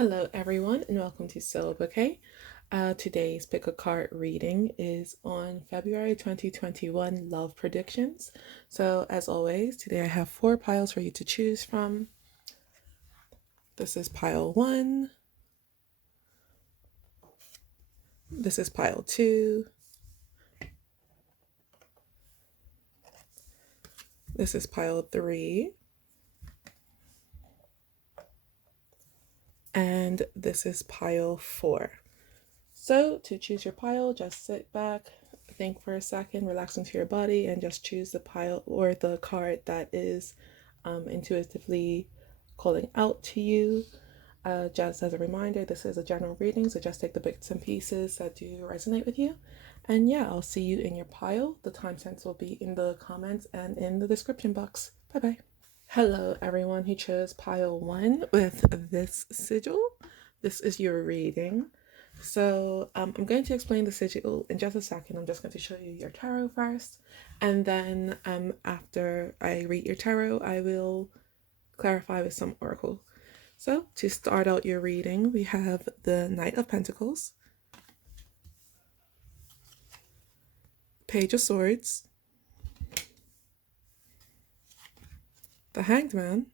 Hello, everyone, and welcome to Soul Bouquet. Today's pick a card reading is on February 2021 Love Predictions. So, as always, today I have 4 piles for you to choose from. This is pile 1. This is pile 2. This is pile 3. And this is pile 4. So, to choose your pile, just sit back, think for a second, relax into your body, and just choose the pile or the card that is intuitively calling out to you. Just as a reminder, this is a general reading, so just take the bits and pieces that do resonate with you. And yeah, I'll see you in your pile. The timestamps will be in the comments and in the description box. Bye bye. Hello, everyone who chose pile 1 with this sigil. This is your reading. So I'm going to explain the sigil in just a second. I'm just going to show you your tarot first. And then after I read your tarot, I will clarify with some oracle. So to start out your reading, we have the Knight of Pentacles, Page of Swords, the Hanged Man,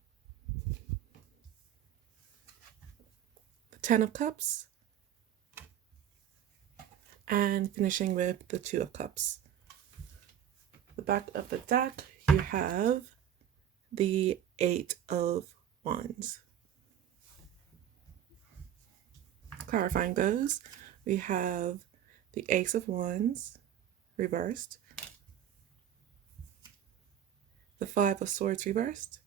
the Ten of Cups, and finishing with the Two of Cups. The back of the deck, you have the Eight of Wands. Clarifying those, we have the Ace of Wands reversed, the Five of Swords reversed,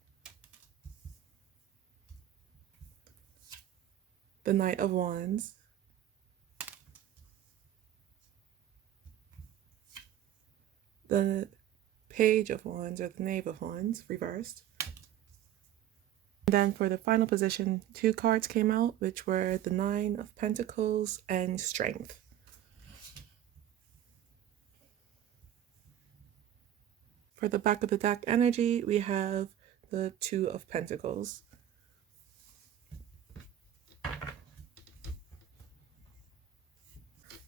the Knight of Wands, the Page of Wands or the Knave of Wands reversed. And then for the final position, 2 cards came out, which were the Nine of Pentacles and Strength. For the back of the deck energy, we have the Two of Pentacles.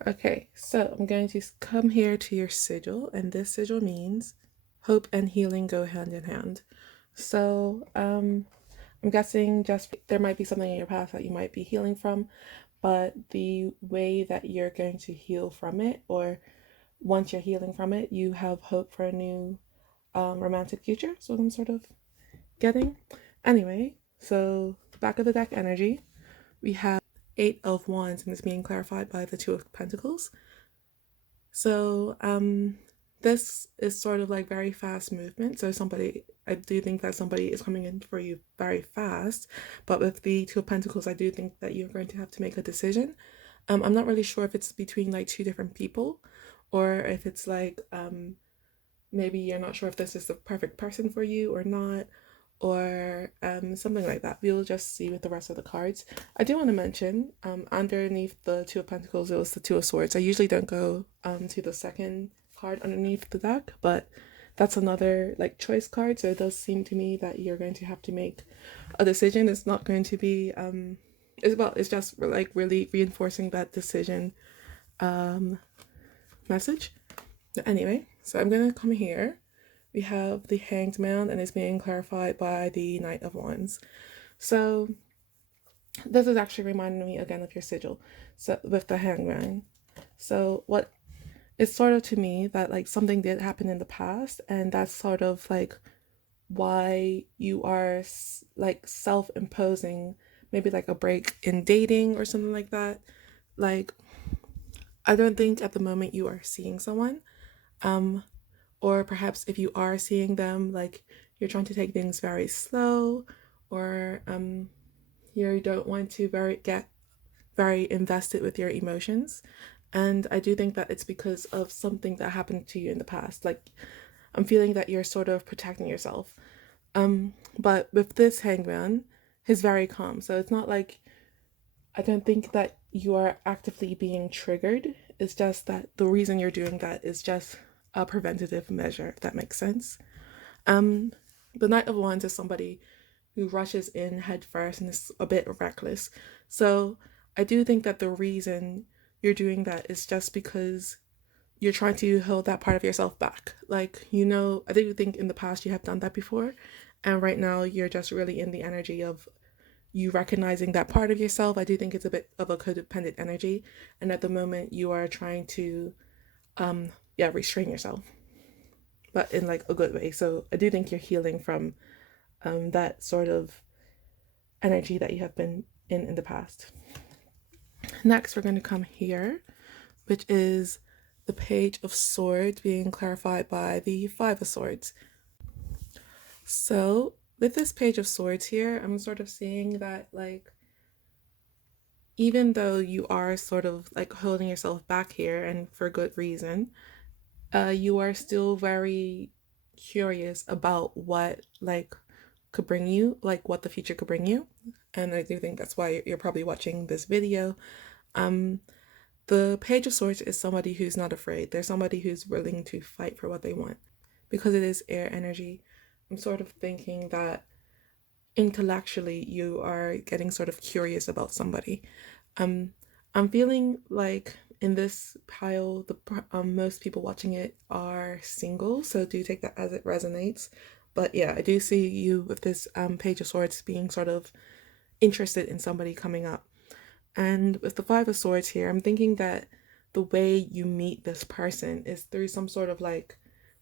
Okay, so I'm going to come here to your sigil, and this sigil means hope and healing go hand in hand. So I'm guessing just there might be something in your past that you might be healing from, but the way that you're going to heal from it, or once you're healing from it, you have hope for a new romantic future. So I'm sort of getting. Anyway, so back of the deck energy, we have Eight of Wands, and it's being clarified by the Two of Pentacles. So this is sort of like very fast movement. So I do think that somebody is coming in for you very fast. But with the Two of Pentacles, I do think that you're going to have to make a decision. I'm not really sure if it's between like 2 different people, or if it's like maybe you're not sure if this is the perfect person for you or not, or something like that. We'll just see with the rest of the cards. I do want to mention underneath the Two of Pentacles, it was the Two of Swords. I usually don't go to the second card underneath the deck, but that's another like choice card. So it does seem to me that you're going to have to make a decision. It's not going to be it's just like really reinforcing that decision message. But anyway, so I'm gonna come here. We have the Hanged Man, and it's being clarified by the Knight of Wands. So this is actually reminding me again of your sigil, so with the Hanged Man. So what it's sort of to me that like something did happen in the past, and that's sort of like why you are like self-imposing maybe like a break in dating or something like that. Like I don't think at the moment you are seeing someone, or perhaps if you are seeing them, like you're trying to take things very slow, or you don't want to get very invested with your emotions. And I do think that it's because of something that happened to you in the past. Like I'm feeling that you're sort of protecting yourself. But with this hangman, he's very calm. So it's not like, I don't think that you are actively being triggered. It's just that the reason you're doing that is just a preventative measure, if that makes sense. The Knight of Wands is somebody who rushes in head first and is a bit reckless. So I do think that the reason you're doing that is just because you're trying to hold that part of yourself back. Like, I do think in the past you have done that before. And right now you're just really in the energy of you recognizing that part of yourself. I do think it's a bit of a codependent energy. And at the moment you are trying to, restrain yourself, but in like a good way. So I do think you're healing from that sort of energy that you have been in the past. Next, we're going to come here, which is the Page of Swords being clarified by the Five of Swords. So with this Page of Swords here, I'm sort of seeing that, like, even though you are sort of like holding yourself back here and for good reason, you are still very curious about what like could bring you, like what the future could bring you. And I do think that's why you're probably watching this video. The Page of Swords is somebody who's not afraid. They're somebody who's willing to fight for what they want. Because it is air energy, I'm sort of thinking that intellectually you are getting sort of curious about somebody. I'm feeling like in this pile, most people watching it are single, so do take that as it resonates. But yeah, I do see you with this Page of Swords being sort of interested in somebody coming up. And with the Five of Swords here, I'm thinking that the way you meet this person is through some sort of like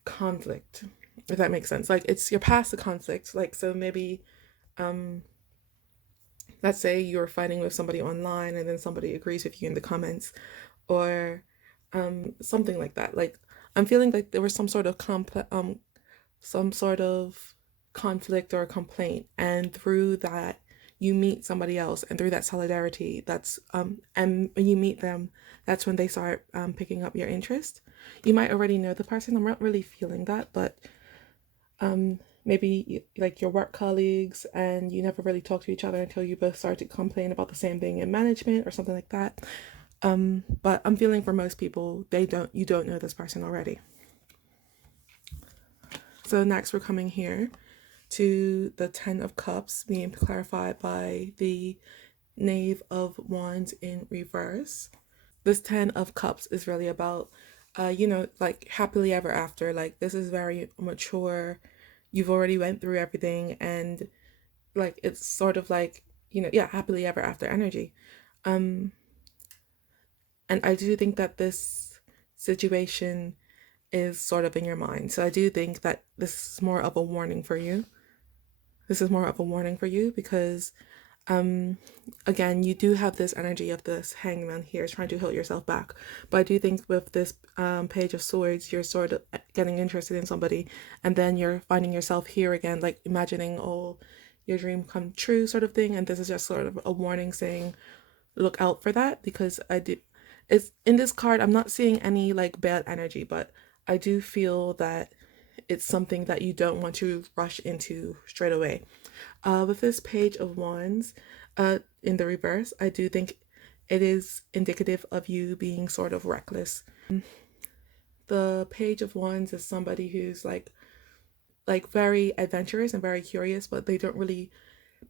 conflict, if that makes sense. Like you're past the conflict. Like, so maybe, let's say you're fighting with somebody online and then somebody agrees with you in the comments, or something like that. Like, I'm feeling like there was some sort of conflict or complaint, and through that you meet somebody else, and through that solidarity, that's and when you meet them, that's when they start picking up your interest. You might already know the person. I'm not really feeling that, but maybe like your work colleagues, and you never really talk to each other until you both start to complain about the same thing in management or something like that. But I'm feeling for most people, you don't know this person already. So next we're coming here to the Ten of Cups being clarified by the Knave of Wands in reverse. This Ten of Cups is really about, like happily ever after. Like, this is very mature. You've already went through everything, and like it's sort of like, happily ever after energy. And I do think that this situation is sort of in your mind. So I do think that this is more of a warning for you. This is more of a warning for you because, again, you do have this energy of this hangman here trying to hold yourself back. But I do think with this Page of Swords, you're sort of getting interested in somebody, and then you're finding yourself here again, like imagining, oh, your dream come true sort of thing. And this is just sort of a warning saying, look out for that, because it's in this card, I'm not seeing any like bad energy, but I do feel that it's something that you don't want to rush into straight away. With this Page of Wands in the reverse, I do think it is indicative of you being sort of reckless. The Page of Wands is somebody who's like very adventurous and very curious, but they don't really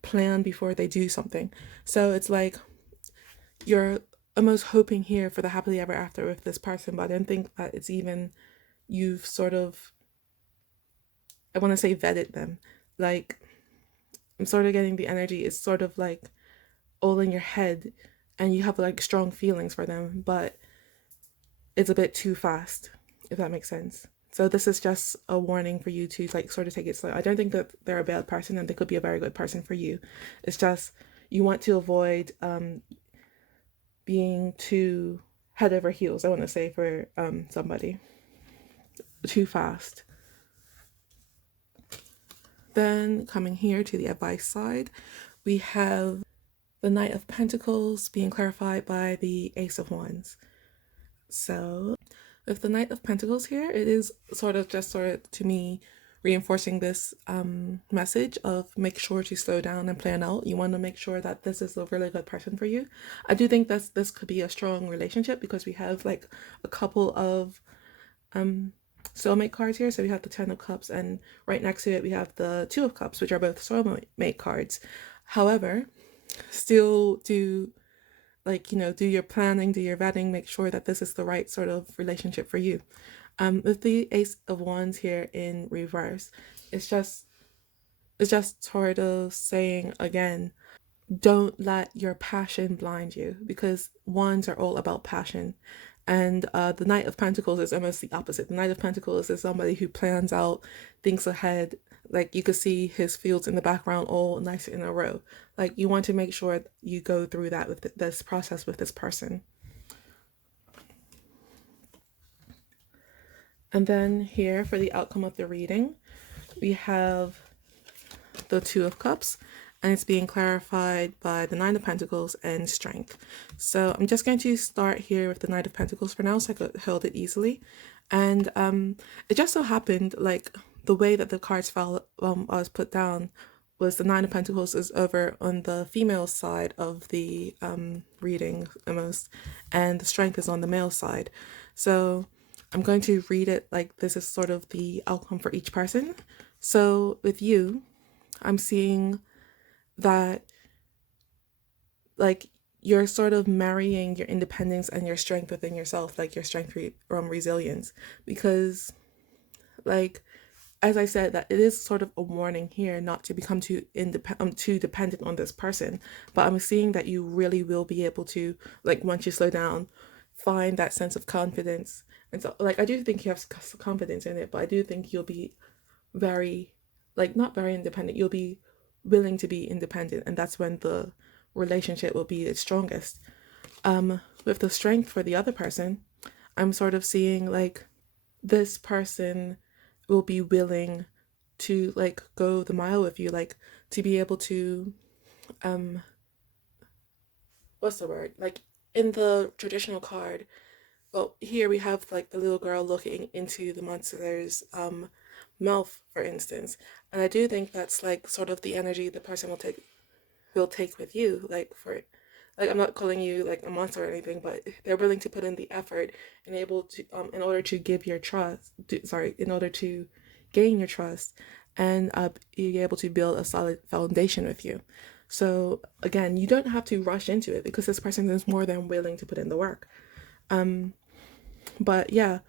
plan before they do something. So it's like you're almost hoping here for the happily ever after with this person, but I don't think that it's even, you've sort of, I want to say vetted them. Like, I'm sort of getting the energy, it's sort of like all in your head, and you have like strong feelings for them, but it's a bit too fast, if that makes sense. So this is just a warning for you to like sort of take it slow. I don't think that they're a bad person, and they could be a very good person for you. It's just you want to avoid being too head over heels, I want to say, for somebody. Too fast. Then coming here to the advice side, we have the Knight of Pentacles being clarified by the Ace of Wands. So with the Knight of Pentacles here, it is sort of to me reinforcing this message of make sure to slow down and plan out. You want to make sure that this is a really good person for you. I do think that this could be a strong relationship because we have like a couple of soulmate cards here. So we have the Ten of Cups, and right next to it we have the Two of Cups, which are both soulmate cards. However, still do, like, do your planning, do your vetting, make sure that this is the right sort of relationship for you. With the Ace of Wands here in reverse, it's just sort of saying again, don't let your passion blind you, because wands are all about passion. And the Knight of Pentacles is almost the opposite. The Knight of Pentacles is somebody who plans out, thinks ahead. Like, you could see his fields in the background all nice in a row. Like, you want to make sure you go through that with this process with this person. And then here for the outcome of the reading, we have the Two of Cups, and it's being clarified by the Nine of Pentacles and Strength. So I'm just going to start here with the Knight of Pentacles for now, so I could hold it easily. And it just so happened, like, the way that the cards fell was put down was the Nine of Pentacles is over on the female side of the reading almost, and the Strength is on the male side. So I'm going to read it like this is sort of the outcome for each person. So with you, I'm seeing that, like, you're sort of marrying your independence and your strength within yourself, like your strength from resilience, because, like, as I said, that it is sort of a warning here not to become too too dependent on this person. But I'm seeing that you really will be able to, like, once you slow down, find that sense of confidence. And so, like, I do think you have confidence in it, but I do think you'll be very, like, not very independent. You'll be willing to be independent, and that's when the relationship will be its strongest. With the Strength for the other person, I'm sort of seeing, like, this person will be willing to, like, go the mile with you, like, to be able to what's the word, like, in the traditional card, well, here we have, like, the little girl looking into the monster's mouth, for instance. And I do think that's, like, sort of the energy the person will take with you, like, for, like, I'm not calling you, like, a monster or anything, but they're willing to put in the effort and able to in order to give your trust, in order to gain your trust, and be able to build a solid foundation with you. So again, you don't have to rush into it, because this person is more than willing to put in the work. But yeah,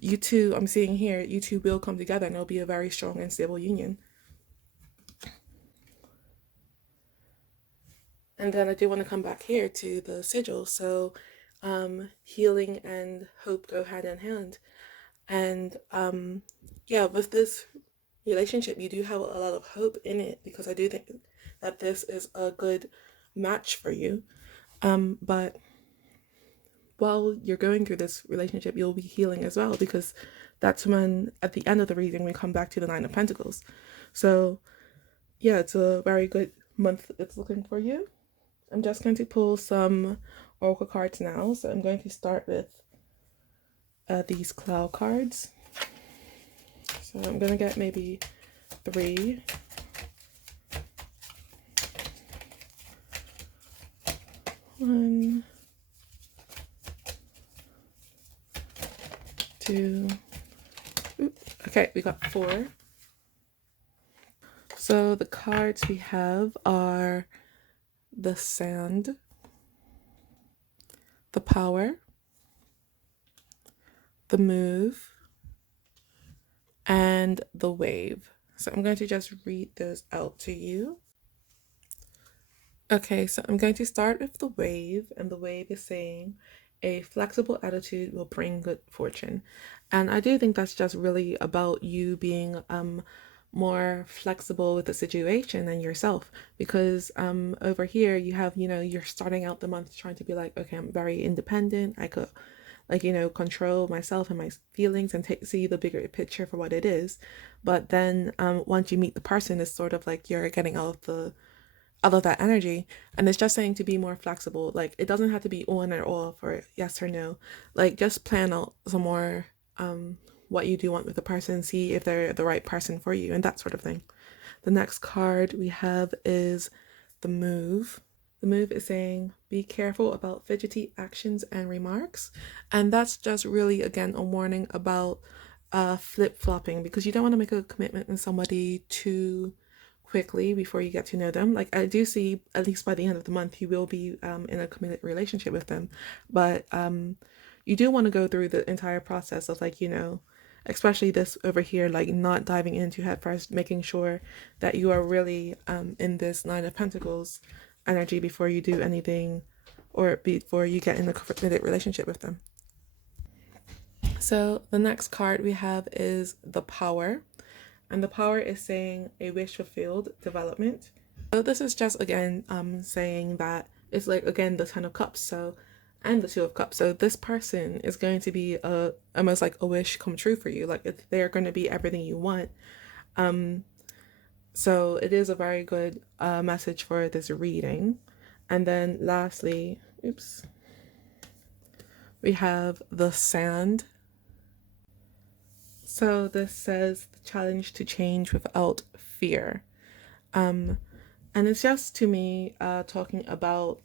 you two, I'm seeing here, you two will come together, and it'll be a very strong and stable union. And then I do want to come back here to the sigil. So healing and hope go hand in hand. And yeah, with this relationship, you do have a lot of hope in it, because I do think that this is a good match for you. But while you're going through this relationship, you'll be healing as well, because that's when, at the end of the reading, we come back to the Nine of Pentacles. So yeah, it's a very good month it's looking for you. I'm just going to pull some oracle cards now. So I'm going to start with these cloud cards. So I'm going to get maybe 3. One, 2. Okay, we got 4. So the cards we have are the Sand, the Power, the Move, and the Wave. So I'm going to just read those out to you. Okay, so I'm going to start with the Wave, and the Wave is saying a flexible attitude will bring good fortune. And I do think that's just really about you being more flexible with the situation and yourself, because over here you have, you're starting out the month trying to be like, okay, I'm very independent, I could, like, control myself and my feelings and see the bigger picture for what it is. But then once you meet the person, it's sort of like you're getting out of that energy, and it's just saying to be more flexible. Like, it doesn't have to be on or off or yes or no. Like, just plan out some more what you do want with the person, see if they're the right person for you, and that sort of thing. The next card we have is the Move. The Move is saying be careful about fidgety actions and remarks, and that's just really, again, a warning about flip-flopping, because you don't want to make a commitment with somebody too quickly before you get to know them. Like, I do see, at least by the end of the month, you will be in a committed relationship with them, but you do want to go through the entire process of, like, especially this over here, like not diving into head first, making sure that you are really in this Nine of Pentacles energy before you do anything, or before you get in a committed relationship with them. So the next card we have is the Power, and the Power is saying a wish fulfilled, development. So this is just, again, saying that it's like, again, the Ten of Cups, so, and the Two of Cups. So this person is going to be almost like a wish come true for you. Like, they're going to be everything you want. So it is a very good message for this reading. And then lastly, we have the Sand. So this says the challenge to change without fear. And it's just, to me, talking about,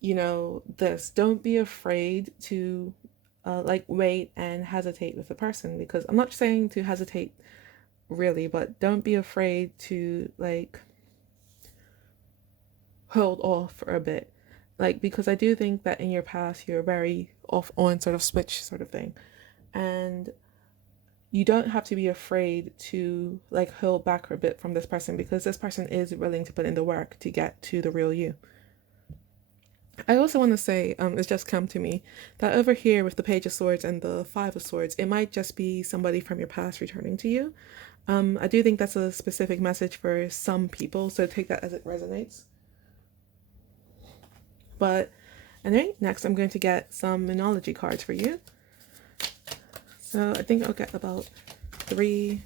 this. Don't be afraid to like wait and hesitate with a person, because I'm not saying to hesitate really, but don't be afraid to like hold off for a bit. Like, because I do think that in your past you're very off on sort of switch sort of thing, and you don't have to be afraid to like hold back a bit from this person, because this person is willing to put in the work to get to the real you. I also want to say, it's just come to me that over here with the Page of Swords and the Five of Swords, it might just be somebody from your past returning to you. I do think that's a specific message for some people, so take that as it resonates. But anyway, next I'm going to get some Moonology cards for you. So I think I'll get about 3.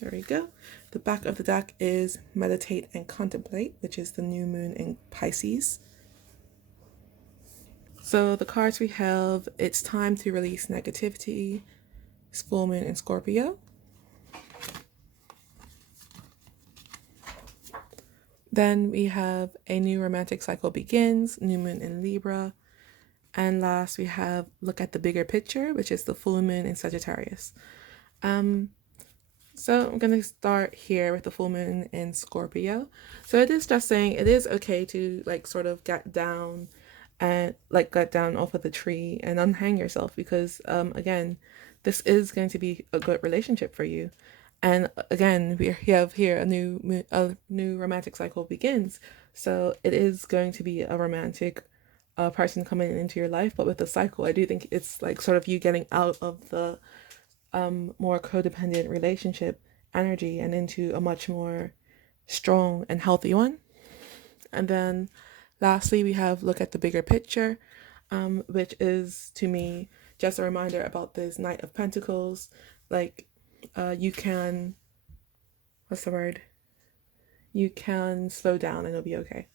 There we go. The back of the deck is Meditate and Contemplate, which is the new moon in Pisces. So the cards we have, it's time to release negativity, it's full moon in Scorpio. Then we have a new romantic cycle begins, new moon in Libra. And last we have look at the bigger picture, which is the full moon in Sagittarius. So I'm going to start here with the full moon in Scorpio. So it is just saying it is okay to like sort of get down and like get down off of the tree and unhang yourself, because again, this is going to be a good relationship for you. And again, we have here a new romantic cycle begins. So it is going to be a romantic person coming into your life, but with the cycle, I do think it's like sort of you getting out of the more codependent relationship energy and into a much more strong and healthy one. And then lastly, we have look at the bigger picture, which is to me just a reminder about this Knight of Pentacles. Like you can, what's the word? You can slow down and it'll be okay.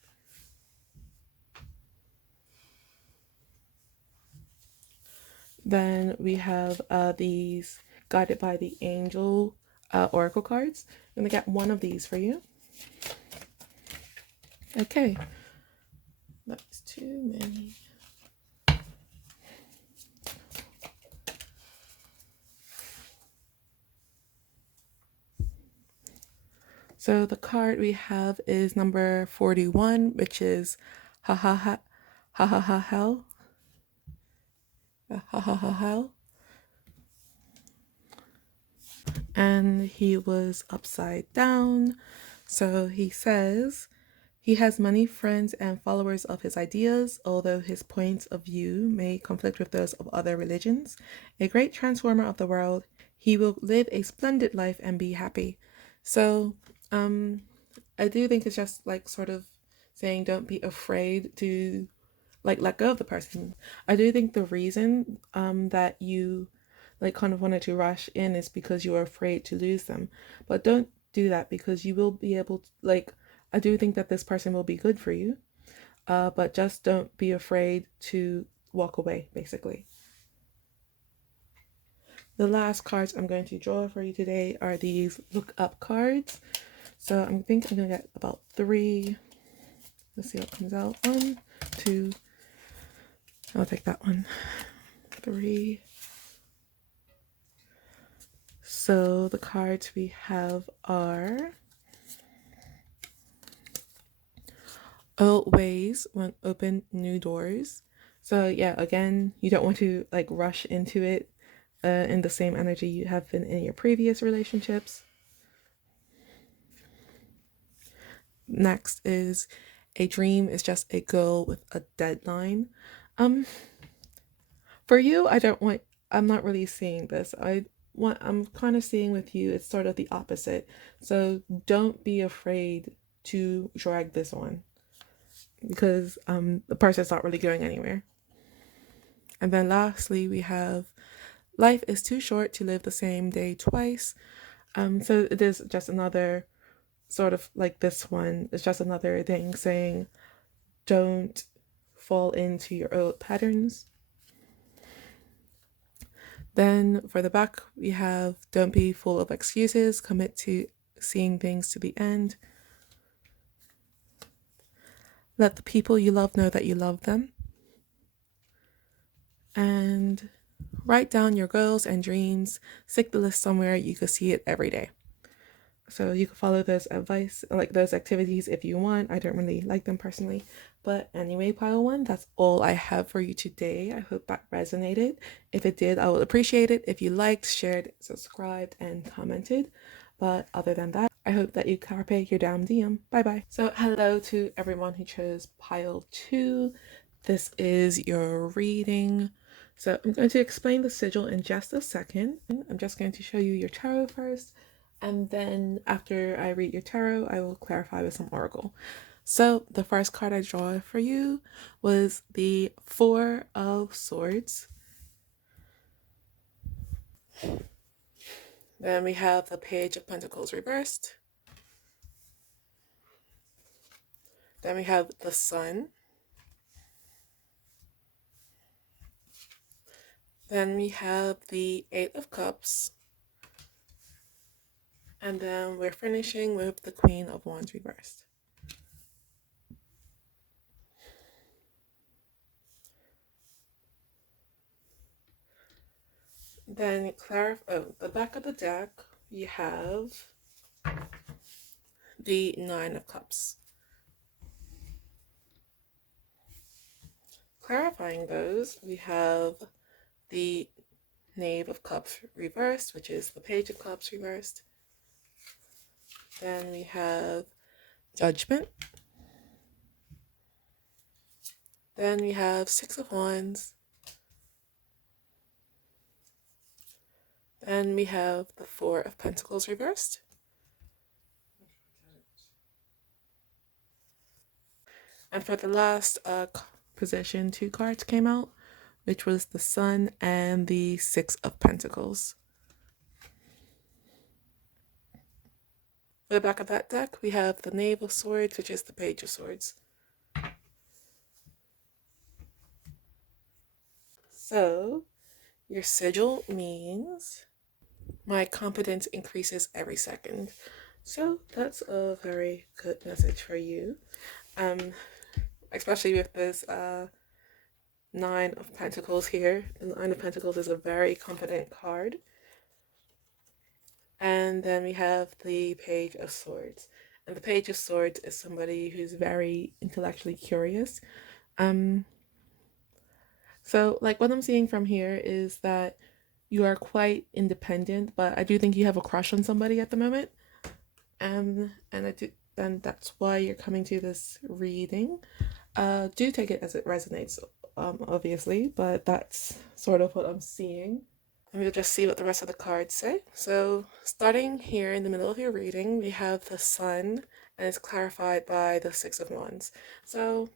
Then we have these guided by the angel oracle cards. I'm gonna get one of these for you. Okay, that's too many. So the card we have is number 41, which is ha ha ha ha ha ha hell. Ha ha ha hell. And he was upside down. So he says he has many friends and followers of his ideas, although his points of view may conflict with those of other religions. A great transformer of the world, he will live a splendid life and be happy. So I do think it's just like sort of saying don't be afraid to like let go of the person. I do think the reason that you like kind of wanted to rush in is because you are afraid to lose them. But don't do that, because you will be able to, like, I do think that this person will be good for you. But just don't be afraid to walk away, basically. The last cards I'm going to draw for you today are these look up cards. So I think I'm going to get about 3. Let's see what comes out. 1, 2. I'll take that one. 3, So the cards we have are old ways won't open new doors. So yeah, again, you don't want to like rush into it in the same energy you have been in your previous relationships. Next is a dream is just a goal with a deadline. Um, for you, I'm not really seeing this. I'm kind of seeing with you, it's sort of the opposite. So don't be afraid to drag this on because the person's not really going anywhere. And then lastly, we have life is too short to live the same day twice. So it is just another sort of like this one. It's just another thing saying don't fall into your old patterns. Then for the back, we have don't be full of excuses, commit to seeing things to the end. Let the people you love know that you love them. And write down your goals and dreams. Stick the list somewhere you can see it every day. So you can follow those advice, like those activities if you want. I don't really like them personally. But anyway, pile one, that's all I have for you today. I hope that resonated. If it did, I would appreciate it if you liked, shared, subscribed, and commented. But other than that, I hope that you carpe your damn diem. Bye bye. So hello to everyone who chose pile 2. This is your reading. So I'm going to explain the sigil in just a second. I'm just going to show you your tarot first. And then after I read your tarot, I will clarify with some oracle. So the first card I draw for you was the Four of Swords. Then we have the Page of Pentacles reversed. Then we have the Sun. Then we have the Eight of Cups. And then we're finishing with the Queen of Wands reversed. Then the back of the deck, we have the Nine of Cups. Clarifying those, we have the Knave of Cups reversed, which is the Page of Cups reversed. Then we have Judgment. Then we have Six of Wands. Then we have the Four of Pentacles reversed. And for the last position, 2 cards came out, which was the Sun and the Six of Pentacles. For the back of that deck, we have the Knave of Swords, which is the Page of Swords. So, your sigil means my confidence increases every second. So that's a very good message for you. Especially with this Nine of Pentacles here. The Nine of Pentacles is a very confident card. And then we have the Page of Swords. And the Page of Swords is somebody who's very intellectually curious. So like what I'm seeing from here is that you are quite independent, but I do think you have a crush on somebody at the moment. And that's why you're coming to this reading. Do take it as it resonates, obviously, but that's sort of what I'm seeing. And we'll just see what the rest of the cards say. So starting here in the middle of your reading, we have the Sun, and it's clarified by the Six of Wands. So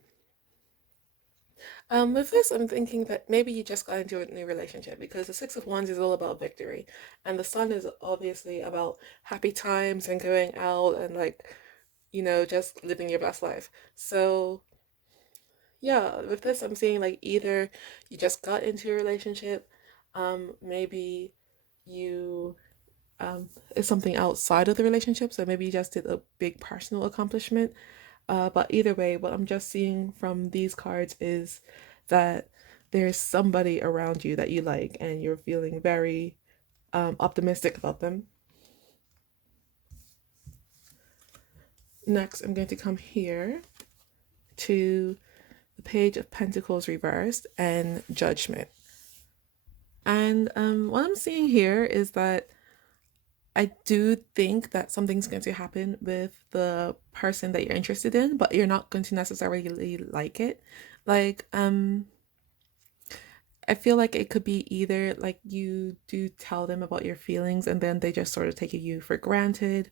with this, I'm thinking that maybe you just got into a new relationship because the Six of Wands is all about victory, and the Sun is obviously about happy times and going out and like, just living your best life. So yeah, with this, I'm seeing like either you just got into a relationship, maybe you it's something outside of the relationship, so maybe you just did a big personal accomplishment. But either way, what I'm just seeing from these cards is that there's somebody around you that you like, and you're feeling very optimistic about them. Next, I'm going to come here to the Page of Pentacles reversed and Judgment. And what I'm seeing here is that I do think that something's going to happen with the person that you're interested in, but you're not going to necessarily like it. Like, I feel like it could be either like you do tell them about your feelings and then they just sort of take you for granted,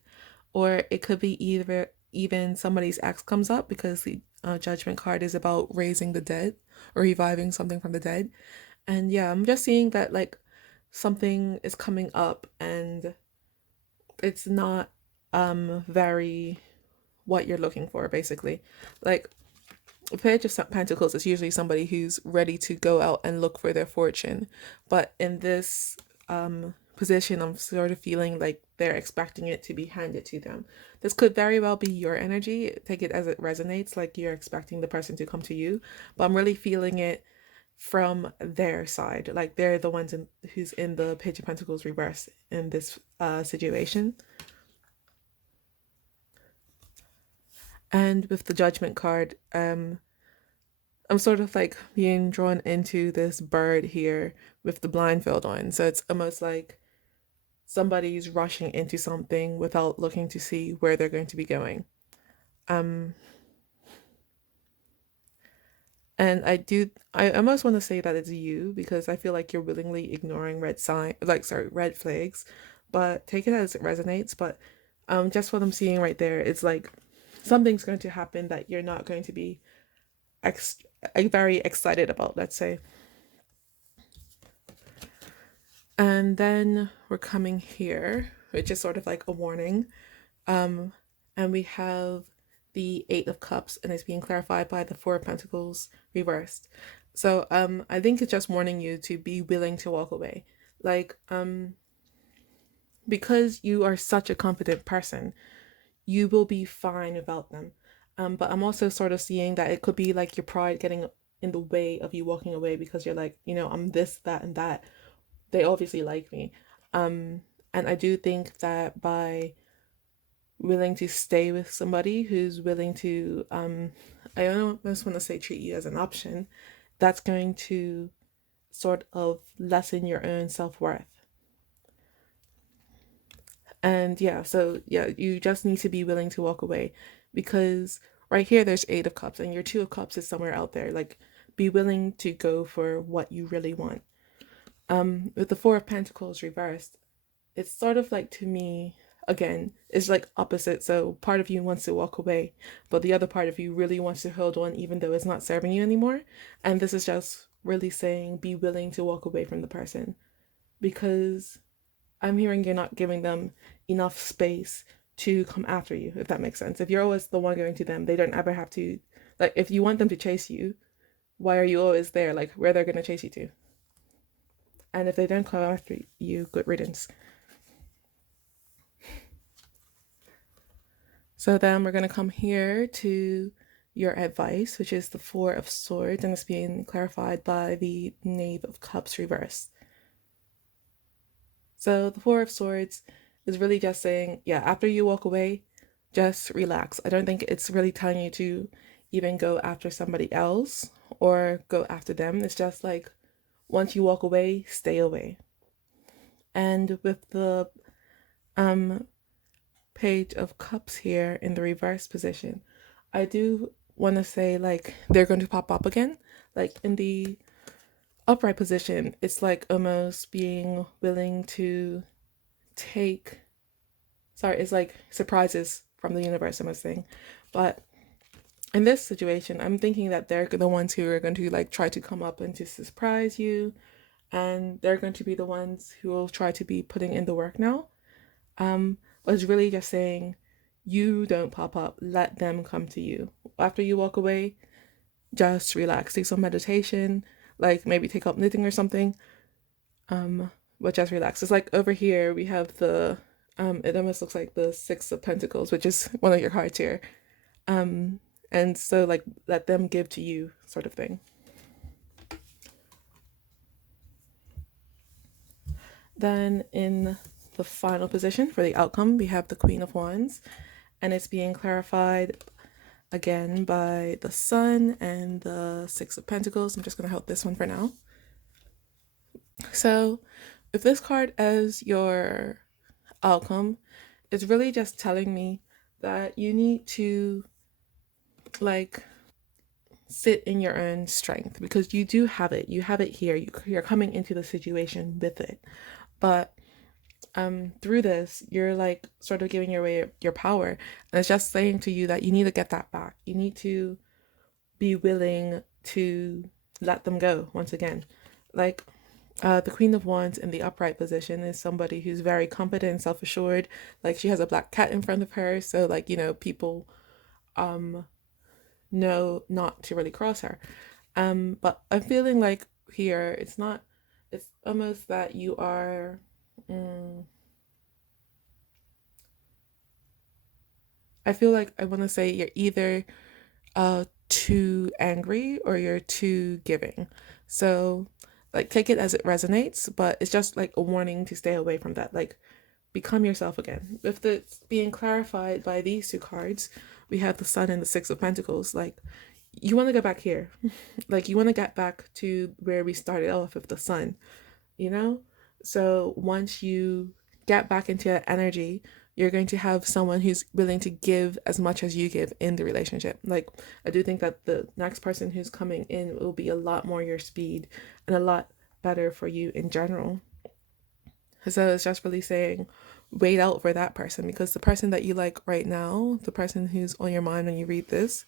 or it could be either even somebody's ex comes up because the Judgment card is about raising the dead or reviving something from the dead. And yeah, I'm just seeing that like something is coming up and it's not very what you're looking for, basically. Like a Page of Pentacles is usually somebody who's ready to go out and look for their fortune, but in this position, I'm sort of feeling like they're expecting it to be handed to them. This could very well be your energy. Take it as it resonates, like you're expecting the person to come to you, but I'm really feeling it from their side, like they're the ones who's in the Page of Pentacles reverse in this situation. And with the Judgment card, I'm sort of like being drawn into this bird here with the blindfold on. So it's almost like somebody's rushing into something without looking to see where they're going to be going. And I almost want to say that it's you because I feel like you're willingly ignoring red flags, but take it as it resonates. But just what I'm seeing right there, it's like something's going to happen that you're not going to be very excited about, let's say. And then we're coming here, which is sort of like a warning. And we have the Eight of Cups, and it's being clarified by the Four of Pentacles reversed. So I think it's just warning you to be willing to walk away. Like, because you are such a confident person, you will be fine without them. But I'm also sort of seeing that it could be like your pride getting in the way of you walking away because you're like, I'm this, that, and that. They obviously like me. And I do think that by willing to stay with somebody who's willing to, I almost want to say treat you as an option, that's going to sort of lessen your own self-worth. And yeah, so yeah, you just need to be willing to walk away because right here there's Eight of Cups and your Two of Cups is somewhere out there. Like, be willing to go for what you really want. With the Four of Pentacles reversed, it's sort of like, to me, again, it's like opposite. So part of you wants to walk away, but the other part of you really wants to hold on even though it's not serving you anymore. And this is just really saying be willing to walk away from the person because I'm hearing you're not giving them enough space to come after you, if that makes sense. If you're always the one going to them, they don't ever have to, like, if you want them to chase you, why are you always there? Like, where they're going to chase you to? And if they don't come after you, good riddance. So then we're going to come here to your advice, which is the Four of Swords, and it's being clarified by the Knave of Cups reversed. So the Four of Swords is really just saying, yeah, after you walk away, just relax. I don't think it's really telling you to even go after somebody else or go after them. It's just like, once you walk away, stay away. And with the Page of Cups here in the reverse position, I do want to say, like, they're going to pop up again. Like, in the upright position, it's like almost being willing to take, sorry, it's like surprises from the universe, I'm saying. But in this situation, I'm thinking that they're the ones who are going to like try to come up and to surprise you, and they're going to be the ones who will try to be putting in the work now. But it's really just saying, you don't pop up, let them come to you. After you walk away, just relax, do some meditation, like maybe take up knitting or something. But just relax. It's like over here we have the it almost looks like the Six of Pentacles, which is one of your cards here. And so like let them give to you, sort of thing. Then in the final position for the outcome, we have the Queen of Wands, and it's being clarified again by the Sun and the Six of Pentacles. I'm just going to hold this one for now. So with this card as your outcome, it's really just telling me that you need to like sit in your own strength, because you do have it. You have it here. You're coming into the situation with it. But through this, you're like sort of giving away your power. And it's just saying to you that you need to get that back. You need to be willing to let them go once again. Like the Queen of Wands in the upright position is somebody who's very confident and self-assured. Like she has a black cat in front of her, so like, you know, people know not to really cross her. But I'm feeling like here it's not, it's almost that you are I feel like I want to say you're either too angry or you're too giving. So like take it as it resonates, but it's just like a warning to stay away from that. Like become yourself again. With it's being clarified by these two cards, we have the Sun and the Six of Pentacles. Like you want to go back here. Like you want to get back to where we started off with the Sun, you know? So once you get back into that energy, you're going to have someone who's willing to give as much as you give in the relationship. Like I do think that the next person who's coming in will be a lot more your speed and a lot better for you in general. So it's just really saying wait out for that person, because the person that you like right now, the person who's on your mind when you read this,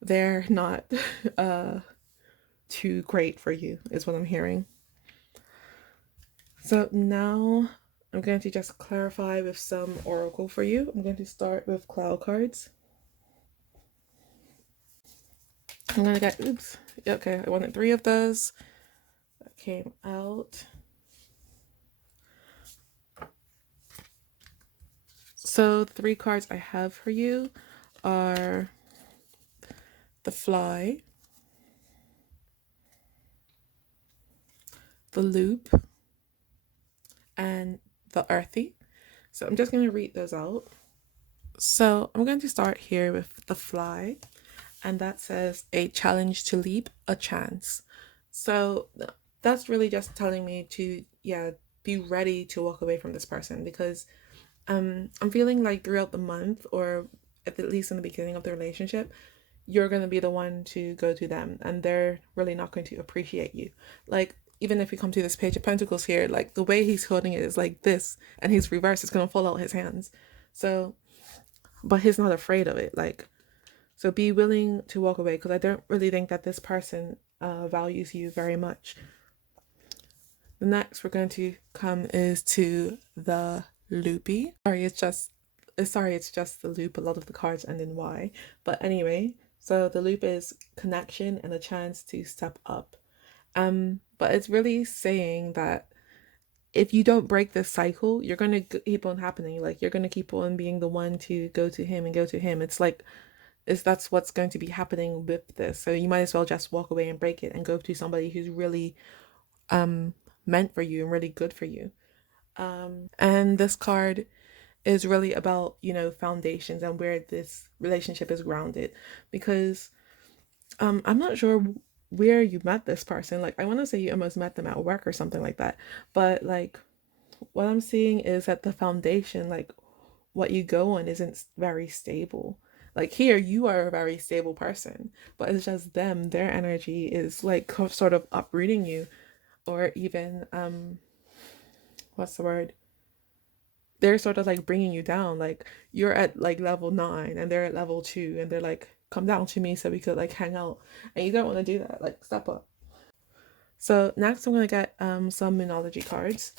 they're not too great for you is what I'm hearing. So now I'm going to just clarify with some oracle for you. I'm going to start with cloud cards. I'm going to get, oops, okay, I wanted 3 of those. That came out. So 3 cards I have for you are the Fly, the Loop, and the Earthy. So I'm just going to read those out. So I'm going to start here with the Fly, and that says a challenge to leap, a chance. So that's really just telling me to, yeah, be ready to walk away from this person, because I'm feeling like throughout the month, or at least in the beginning of the relationship, you're going to be the one to go to them, and they're really not going to appreciate you. Like even if we come to this Page of Pentacles here, like the way he's holding it is like this, and he's reversed, it's going to fall out his hands. So but he's not afraid of it. Like, so be willing to walk away, because I don't really think that this person values you very much. The next we're going to come is to the Loopy. It's just the loop. A lot of the cards end in Y. But anyway, so the loop is connection and a chance to step up. But it's really saying that if you don't break this cycle, you're going to keep on happening. Like you're going to keep on being the one to go to him and go to him. It's like, that's what's going to be happening with this. So you might as well just walk away and break it and go to somebody who's really meant for you and really good for you. And this card is really about, you know, foundations and where this relationship is grounded, because I'm not sure where you met this person. Like I want to say you almost met them at work or something like that, but like what I'm seeing is that the foundation, like what you go on, isn't very stable. Like here you are a very stable person, but it's just them, their energy is like sort of uprooting you, or even what's the word, they're sort of like bringing you down. Like you're at like level 9 and they're at level 2, and they're like, come down to me so we could like hang out, and you don't want to do that. Like step up. So next I'm gonna get some Moonology cards.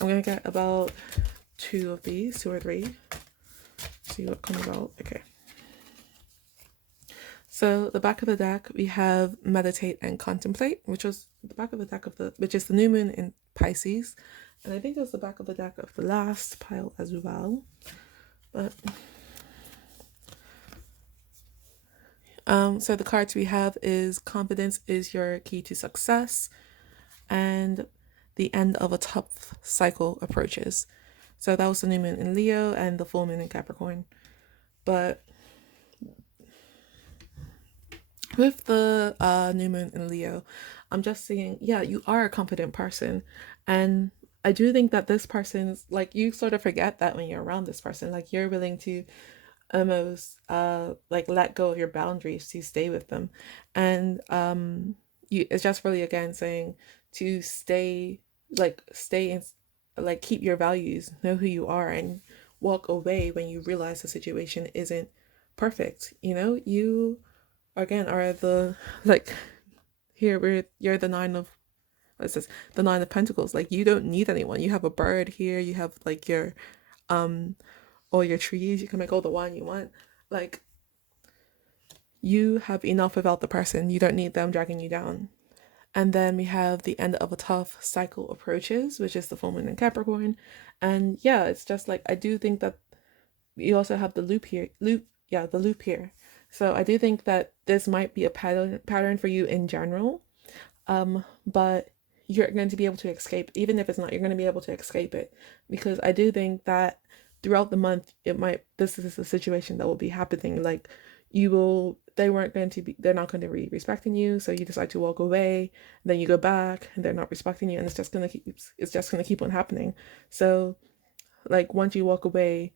I'm gonna get about 2 of these, 2 or 3. See what comes out. Okay. So the back of the deck, we have Meditate and Contemplate, which was the back of the deck which is the new moon in Pisces. And I think it was the back of the deck of the last pile as well. But so the cards we have is confidence is your key to success. and the end of a tough cycle approaches. So that was the new moon in Leo and the full moon in Capricorn. But with the new moon in Leo, I'm just seeing, yeah, you are a confident person. And I do think that this person's like, you sort of forget that when you're around this person, like you're willing to almost like let go of your boundaries to stay with them. And you, it's just really again saying to stay in, like keep your values, know who you are, and walk away when you realize the situation isn't perfect. You know, you again are the like here we're you're the nine of what's this, the nine of pentacles. Like you don't need anyone. You have a bird here, you have like your um all your trees, you can make all the wine you want. Like you have enough without the person, you don't need them dragging you down. And then we have the end of a tough cycle approaches, which is the full moon in Capricorn. And yeah, it's just like I do think that you also have the loop here. So I do think that this might be a pattern for you in general. But you're going to be able to escape, even if it's not, you're going to be able to escape it. Because I do think that throughout the month, this is a situation that will be happening. Like they're not going to be respecting you. So you decide to walk away, then you go back and they're not respecting you. And it's just going to keep on happening. So like once you walk away,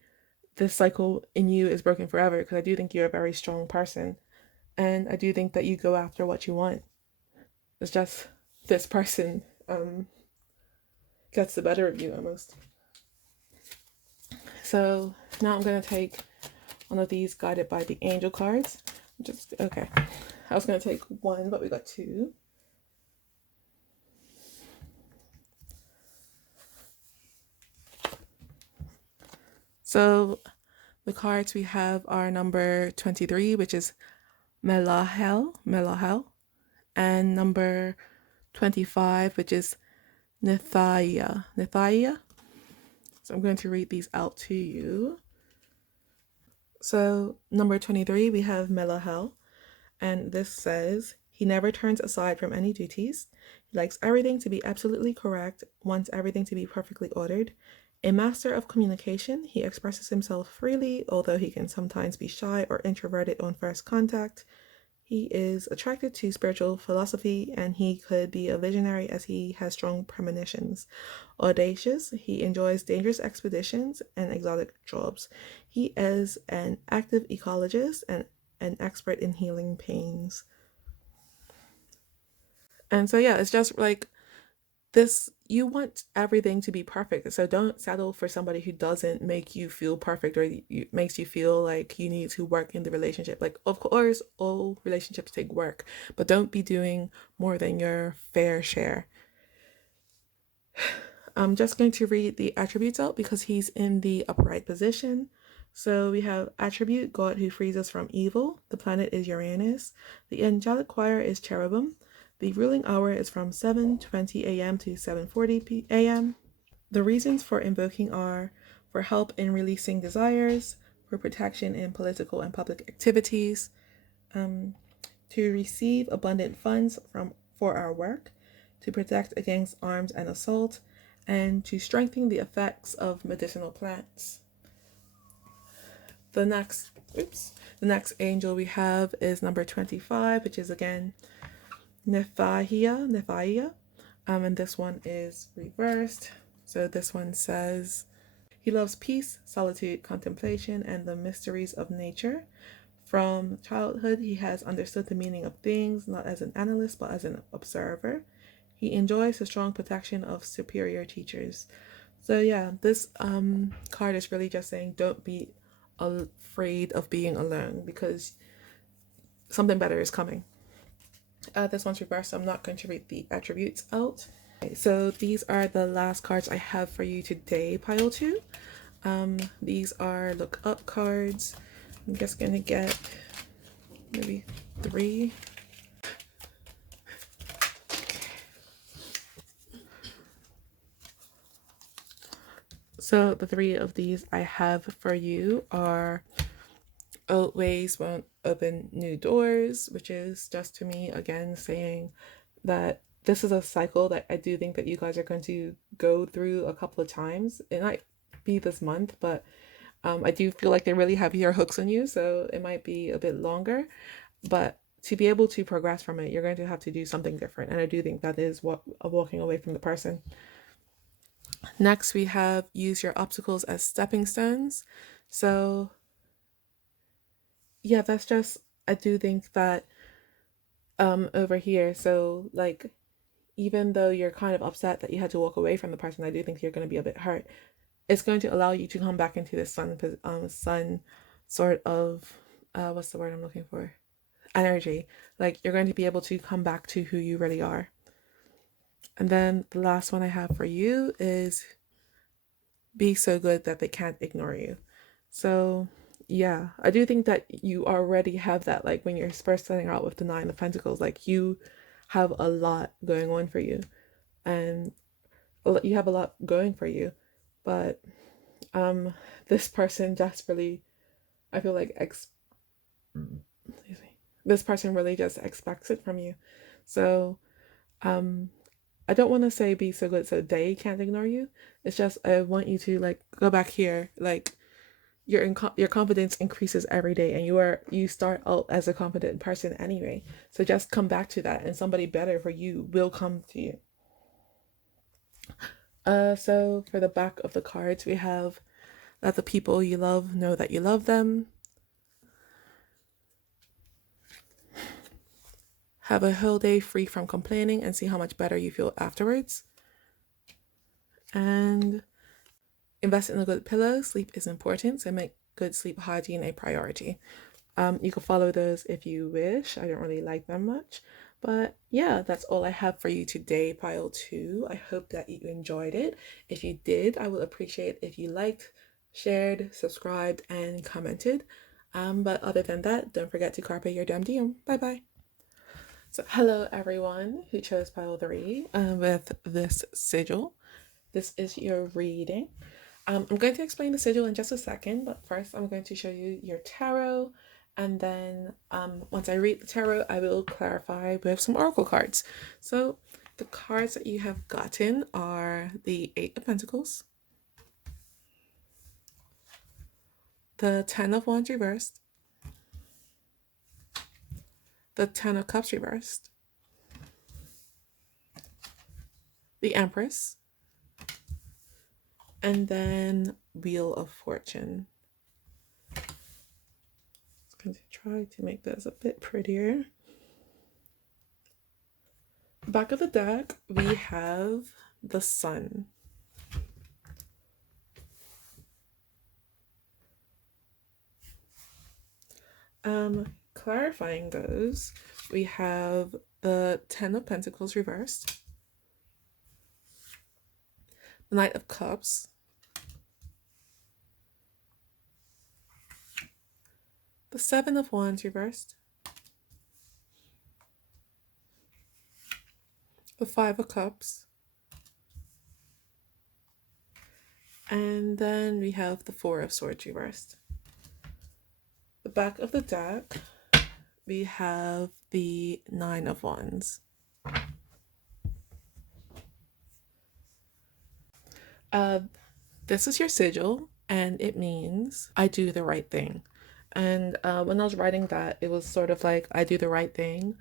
this cycle in you is broken forever. Because I do think you're a very strong person. And I do think that you go after what you want. It's just this person gets the better of you almost. So now I'm going to take one of these guided by the angel cards. Okay. I was going to take one, but we got two. So the cards we have are number 23, which is Melahel, and number 25, which is Nethaya. So I'm going to read these out to you. So number 23, we have Melahel, and this says, he never turns aside from any duties. He likes everything to be absolutely correct, wants everything to be perfectly ordered. A master of communication, he expresses himself freely, although he can sometimes be shy or introverted on first contact. He is attracted to spiritual philosophy, and he could be a visionary as he has strong premonitions. Audacious, he enjoys dangerous expeditions and exotic jobs. He is an active ecologist and an expert in healing pains. And so yeah, it's just like this, you want everything to be perfect, so don't settle for somebody who doesn't make you feel perfect or makes you feel like you need to work in the relationship. Like of course all relationships take work, but don't be doing more than your fair share. I'm just going to read the attributes out because he's in the upright position. So we have attribute, God who frees us from evil. The planet is Uranus. The angelic choir is cherubim. The ruling hour is from 7:20 a.m. to 7:40 a.m. The reasons for invoking are for help in releasing desires, for protection in political and public activities, to receive abundant funds for our work, to protect against arms and assault, and to strengthen the effects of medicinal plants. The next angel we have is number 25, which is again Nephia. And this one is reversed. So this one says, he loves peace, solitude, contemplation, and the mysteries of nature. From childhood, he has understood the meaning of things, not as an analyst, but as an observer. He enjoys the strong protection of superior teachers. So yeah, this card is really just saying don't be afraid of being alone because something better is coming. This one's reversed, so I'm not going to read the attributes out. Okay, so these are the last cards I have for you today, pile 2. These are look up cards. I'm just gonna get maybe 3. So the 3 of these I have for you are old ways won't open new doors, which is just to me again saying that this is a cycle that I do think that you guys are going to go through a couple of times. It might be this month, but I do feel like they really have your hooks on you, so it might be a bit longer. But to be able to progress from it, you're going to have to do something different. And I do think that is what walking away from the person. Next, we have use your obstacles as stepping stones. So yeah, that's just, I do think that over here, so like, even though you're kind of upset that you had to walk away from the person, I do think you're going to be a bit hurt. It's going to allow you to come back into this sun sort of what's the word I'm looking for? Energy. Like, you're going to be able to come back to who you really are. And then the last one I have for you is be so good that they can't ignore you. So yeah, I do think that you already have that. Like, when you're first starting out with the Nine of Pentacles, like, you have a lot going on for you, and you have a lot going for you, but this person just really, I feel like this person really just expects it from you. So I don't want to say be so good so they can't ignore you. It's just, I want you to like go back here. Like, your confidence increases every day, and you start out as a confident person anyway. So just come back to that, and somebody better for you will come to you. So for the back of the cards, we have let the people you love know that you love them. Have a whole day free from complaining and see how much better you feel afterwards. And invest in a good pillow. Sleep is important, so make good sleep hygiene a priority. You can follow those if you wish. I don't really like them much. But yeah, that's all I have for you today, pile 2. I hope that you enjoyed it. If you did, I would appreciate if you liked, shared, subscribed, and commented. But other than that, don't forget to carpe your damn diem. Bye-bye. So hello everyone who chose pile 3 with this sigil. This is your reading. I'm going to explain the sigil in just a second, but first I'm going to show you your tarot, and then once I read the tarot, I will clarify with some oracle cards. So the cards that you have gotten are the 8 of Pentacles, the 10 of Wands reversed, the 10 of Cups reversed, the Empress, and then Wheel of Fortune. I'm going to try to make this a bit prettier. Back of the deck, we have the Sun. Clarifying those, we have the 10 of Pentacles reversed, the Knight of Cups, the 7 of Wands reversed, the 5 of Cups, and then we have the 4 of Swords reversed. The back of the deck, we have the 9 of Wands. This is your sigil, and it means I do the right thing. And when I was writing that, it was sort of like, I do the right thing,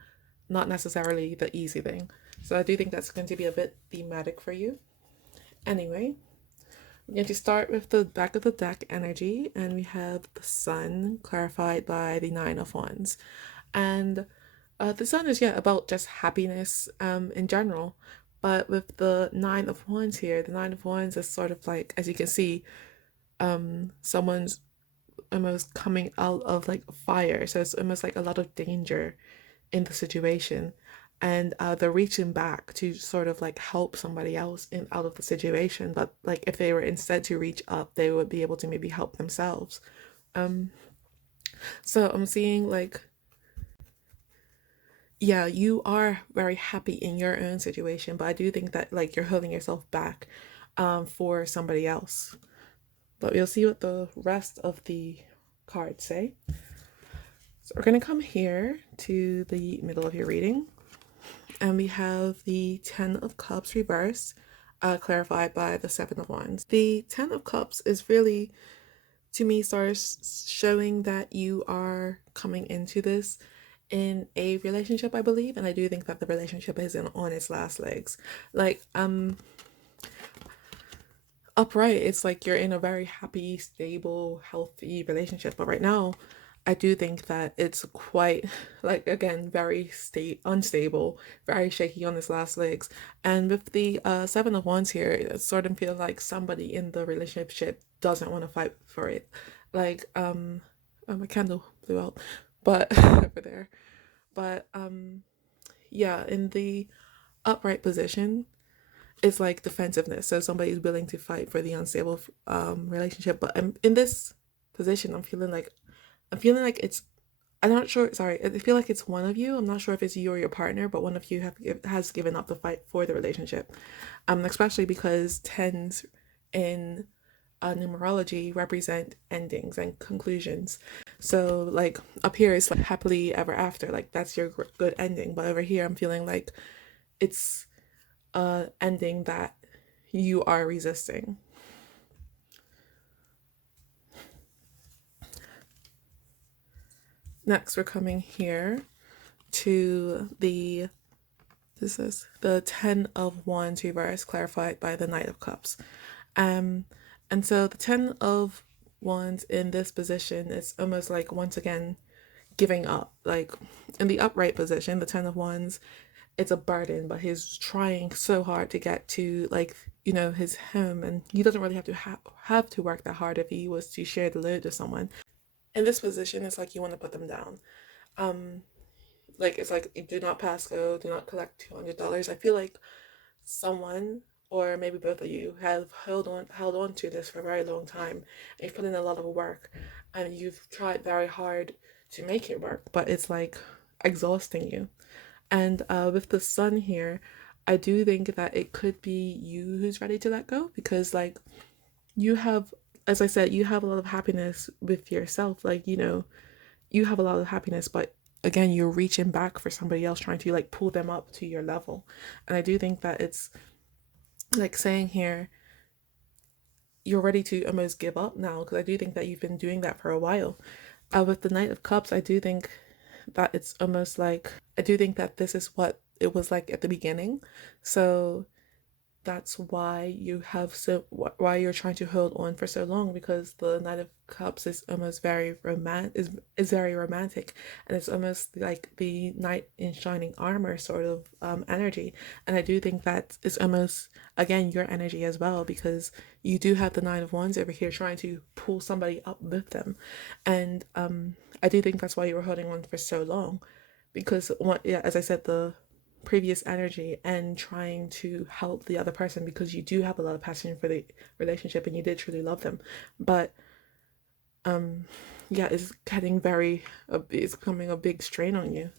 not necessarily the easy thing. So I do think that's going to be a bit thematic for you. Anyway, we're going to start with the back of the deck energy, and we have the Sun clarified by the 9 of Wands. And the Sun is, about just happiness in general. But with the 9 of Wands here, the 9 of Wands is sort of like, as you can see, someone's almost coming out of like fire. So it's almost like a lot of danger in the situation. And they're reaching back to sort of like help somebody else out of the situation. But like, if they were instead to reach up, they would be able to maybe help themselves. So I'm seeing like, yeah, you are very happy in your own situation, but I do think that like you're holding yourself back for somebody else. But we'll see what the rest of the cards say. So we're going to come here to the middle of your reading. And we have the Ten of Cups reversed, clarified by the Seven of Wands. The Ten of Cups is really, to me, starts showing that you are coming into this in a relationship, I believe, and I do think that the relationship is on its last legs. Like, upright, it's like you're in a very happy, stable, healthy relationship. But right now, I do think that it's quite, like, again, very unstable, very shaky on its last legs. And with the Seven of Wands here, it sort of feels like somebody in the relationship doesn't want to fight for it. Like, oh, my candle blew out, but over there. But yeah, in the upright position, it's like defensiveness. So somebody's willing to fight for the unstable relationship. But in this position, I'm feeling like it's. I'm not sure. Sorry, I feel like it's one of you. I'm not sure if it's you or your partner, but one of you has given up the fight for the relationship. Especially because tens in numerology represent endings and conclusions. So like up here it's like happily ever after, like that's your good ending. But over here, I'm feeling like it's ending that you are resisting. Next, we're coming here to this is the Ten of Wands reverse, clarified by the Knight of Cups. Um, and so the Ten of Wands in this position is almost like, once again, giving up. Like in the upright position, the Ten of Wands, it's a burden, but he's trying so hard to get to, like, his home, and he doesn't really have to have to work that hard if he was to share the load with someone. In this position, it's like you want to put them down. Um, like it's like, do not pass go, do not collect $200. I feel like someone, or maybe both of you, have held on to this for a very long time, and you've put in a lot of work, and you've tried very hard to make it work, but it's like exhausting you. And with the sun here, I do think that it could be you who's ready to let go, because like you have, as I said, you have a lot of happiness with yourself. Like, you have a lot of happiness, but again, you're reaching back for somebody else, trying to like pull them up to your level. And I do think that it's like saying here, you're ready to almost give up now, because I do think that you've been doing that for a while. With the Knight of Cups, I do think that it's almost like, I do think that this is what it was like at the beginning. So that's why you're trying to hold on for so long, because the Knight of Cups is almost very is very romantic, and it's almost like the knight in shining armor sort of energy. And I do think that it's almost, again, your energy as well, because you do have the Nine of Wands over here trying to pull somebody up with them. And I do think that's why you were holding on for so long, because yeah, as I said, the previous energy and trying to help the other person, because you do have a lot of passion for the relationship and you did truly love them. But yeah, it's becoming a big strain on you.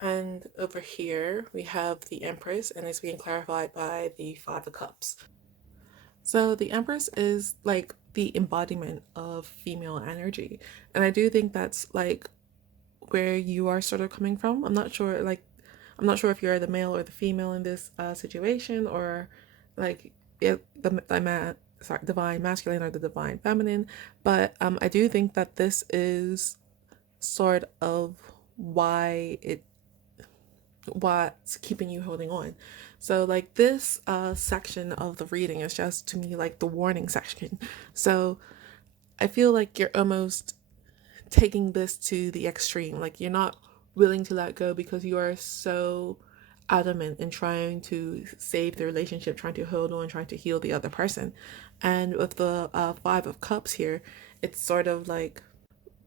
And over here we have the Empress, and it's being clarified by the Five of Cups. So the Empress is like the embodiment of female energy, and I do think that's like where you are sort of coming from. I'm not sure if you're the male or the female in this situation, or like divine masculine or the divine feminine. But I do think that this is sort of why what's keeping you holding on. So like this section of the reading is just, to me, like the warning section. So I feel like you're almost taking this to the extreme. Like you're not willing to let go because you are so adamant in trying to save the relationship, trying to hold on, trying to heal the other person. And with the Five of Cups here, it's sort of like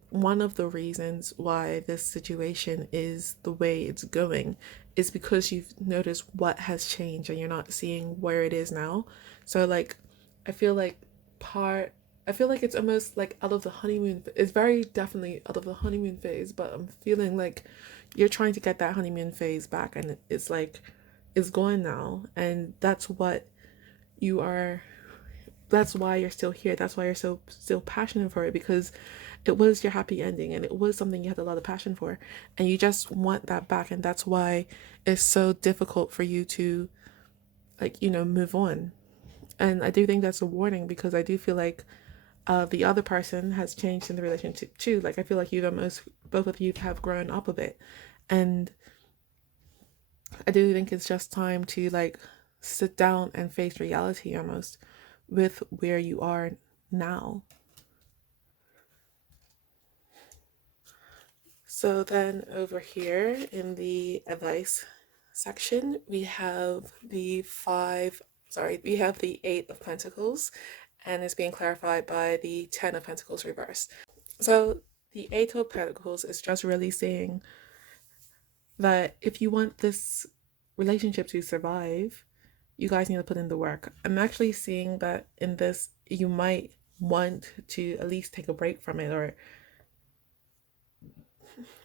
one of the reasons why this situation is the way it's going is because you've noticed what has changed and you're not seeing where it is now. So like I feel like part I feel like it's almost like out of the honeymoon. It's very definitely out of the honeymoon phase, but I'm feeling like you're trying to get that honeymoon phase back, and it's like it's gone now, and that's what you are that's why you're still here. That's why you're so still passionate for it, because it was your happy ending and it was something you had a lot of passion for, and you just want that back. And that's why it's so difficult for you to, like, move on. And I do think that's a warning, because I do feel like the other person has changed in the relationship too. Like, I feel like both of you have grown up a bit. And I do think it's just time to, like, sit down and face reality almost with where you are now. So then over here in the advice section, we have we have the Eight of Pentacles, and it's being clarified by the Ten of Pentacles reversed. So the Eight of Pentacles is just really saying that if you want this relationship to survive, you guys need to put in the work. I'm actually seeing that in this, you might want to at least take a break from it, or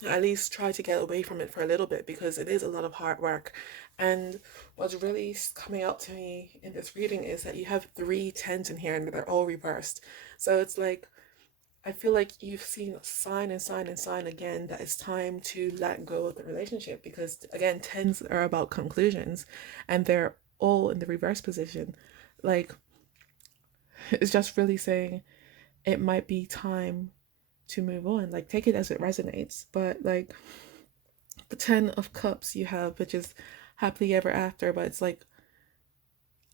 at least try to get away from it for a little bit, because it is a lot of hard work. And what's really coming out to me in this reading is that you have three tens in here and they're all reversed. So it's like, I feel like you've seen sign and sign and sign again that it's time to let go of the relationship, because again, tens are about conclusions and they're all in the reverse position. Like, it's just really saying it might be time to move on. Like, take it as it resonates. But like, the Ten of Cups you have, which is happily ever after, but it's like,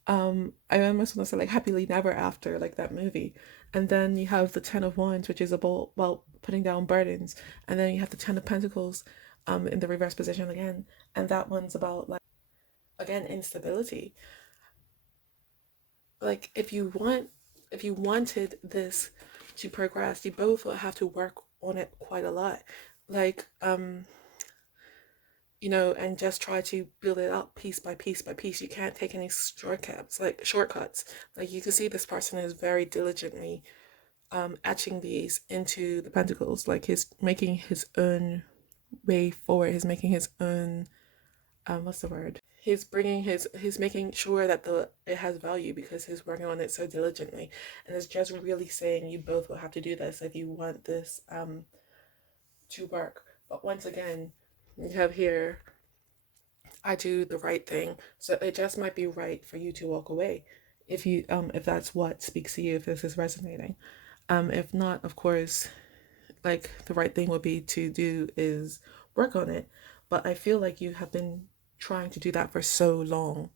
I almost want to say like happily never after, like that movie. And then you have the Ten of Wands, which is about, well, putting down burdens. And then you have the Ten of Pentacles in the reverse position again, and that one's about, like, again, instability. Like, if you wanted this to progress, you both will have to work on it quite a lot. Like, and just try to build it up piece by piece by piece. You can't take any shortcuts. Like, you can see this person is very diligently etching these into the pentacles. Like, he's making his own way forward. He's making his own, what's the word? He's making sure that it has value, because he's working on it so diligently. And it's just really saying you both will have to do this if you want this to work. But once again, you have here, I do the right thing. So it just might be right for you to walk away, if that's what speaks to you, if this is resonating. If not, of course, like, the right thing would be to do is work on it. But I feel like you have been trying to do that for so long.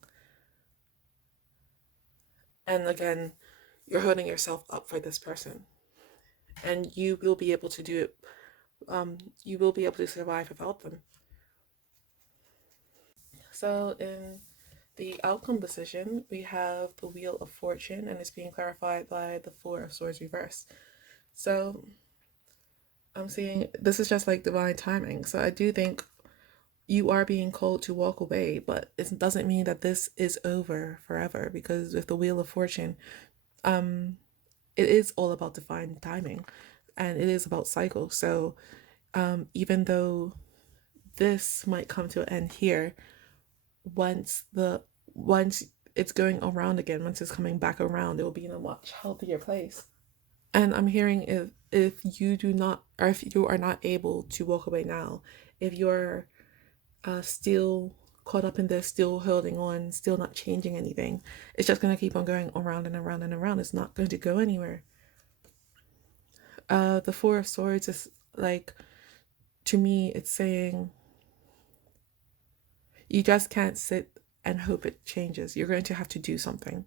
And again, you're holding yourself up for this person. And you will be able to do it. You will be able to survive without them. So in the outcome position, we have the Wheel of Fortune, and it's being clarified by the Four of Swords reverse. So I'm seeing this is just like divine timing. So I do think you are being called to walk away, but it doesn't mean that this is over forever, because with the Wheel of Fortune, it is all about divine timing, and it is about cycles. So even though this might come to an end here, once it's going around again, once it's coming back around, it will be in a much healthier place. And I'm hearing, if you do not, or if you are not able to walk away now, if you're still caught up in this, still holding on, still not changing anything, it's just going to keep on going around and around and around. It's not going to go anywhere. The Four of Swords is like, to me, it's saying you just can't sit and hope it changes. You're going to have to do something.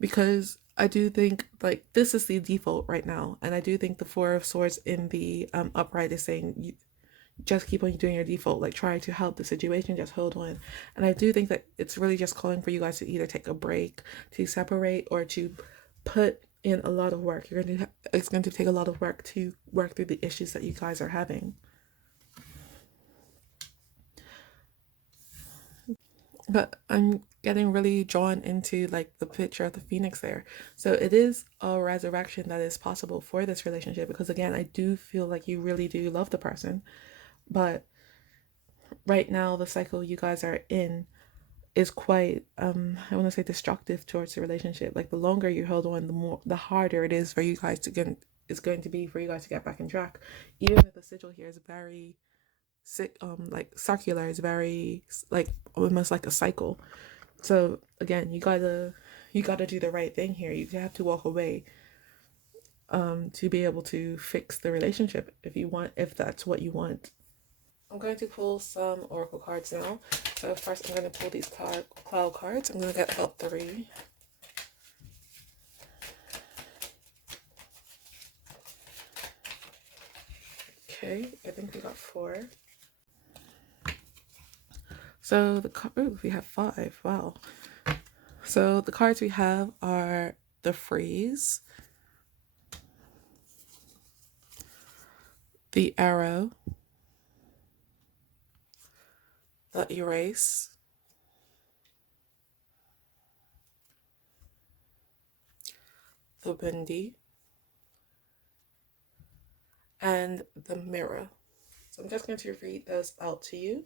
Because I do think, like, this is the default right now. And I do think the Four of Swords in the upright is saying, you just keep on doing your default, like, try to help the situation, just hold on. And I do think that it's really just calling for you guys to either take a break, to separate, or to put in a lot of work. It's going to take a lot of work to work through the issues that you guys are having. But I'm getting really drawn into, like, the picture of the phoenix there. So it is a resurrection that is possible for this relationship, because again, I do feel like you really do love the person. But right now, the cycle you guys are in, is quite I want to say destructive towards the relationship. Like the longer you hold on, the harder it is for you guys to get it's going to be for you guys to get back in track. Even if the sigil here is very like circular, it's very like almost like a cycle. So again, you gotta do the right thing here. You have to walk away to be able to fix the relationship if that's what you want. I'm going to pull some oracle cards now. So first I'm going to pull these cloud cards. I'm going to get about 3. Okay, I think we got 4. So we have 5. Wow. So the cards we have are the freeze, the arrow, the erase, the windy, and the mirror. So I'm just going to read those out to you.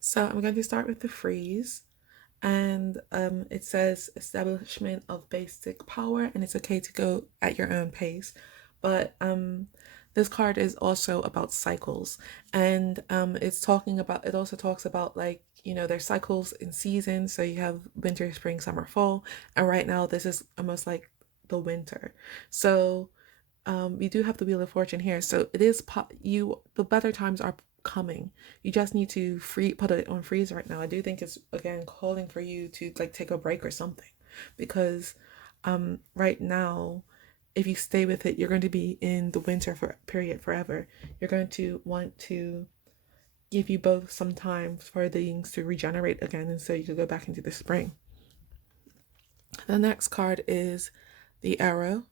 So I'm going to start with the freeze. And it says establishment of basic power, and it's okay to go at your own pace. But this card is also about cycles, and it also talks about, like, there's cycles in seasons. So you have winter, spring, summer, fall, and right now this is almost like the winter. So you do have the Wheel of Fortune here. So it is the better times are coming. You just need to put it on freeze right now. I do think it's again calling for you to like take a break or something, because right now, if you stay with it, you're going to be in the winter period forever. You're going to want to give you both some time for things to regenerate again, and so you can go back into the spring. The next card is the arrow.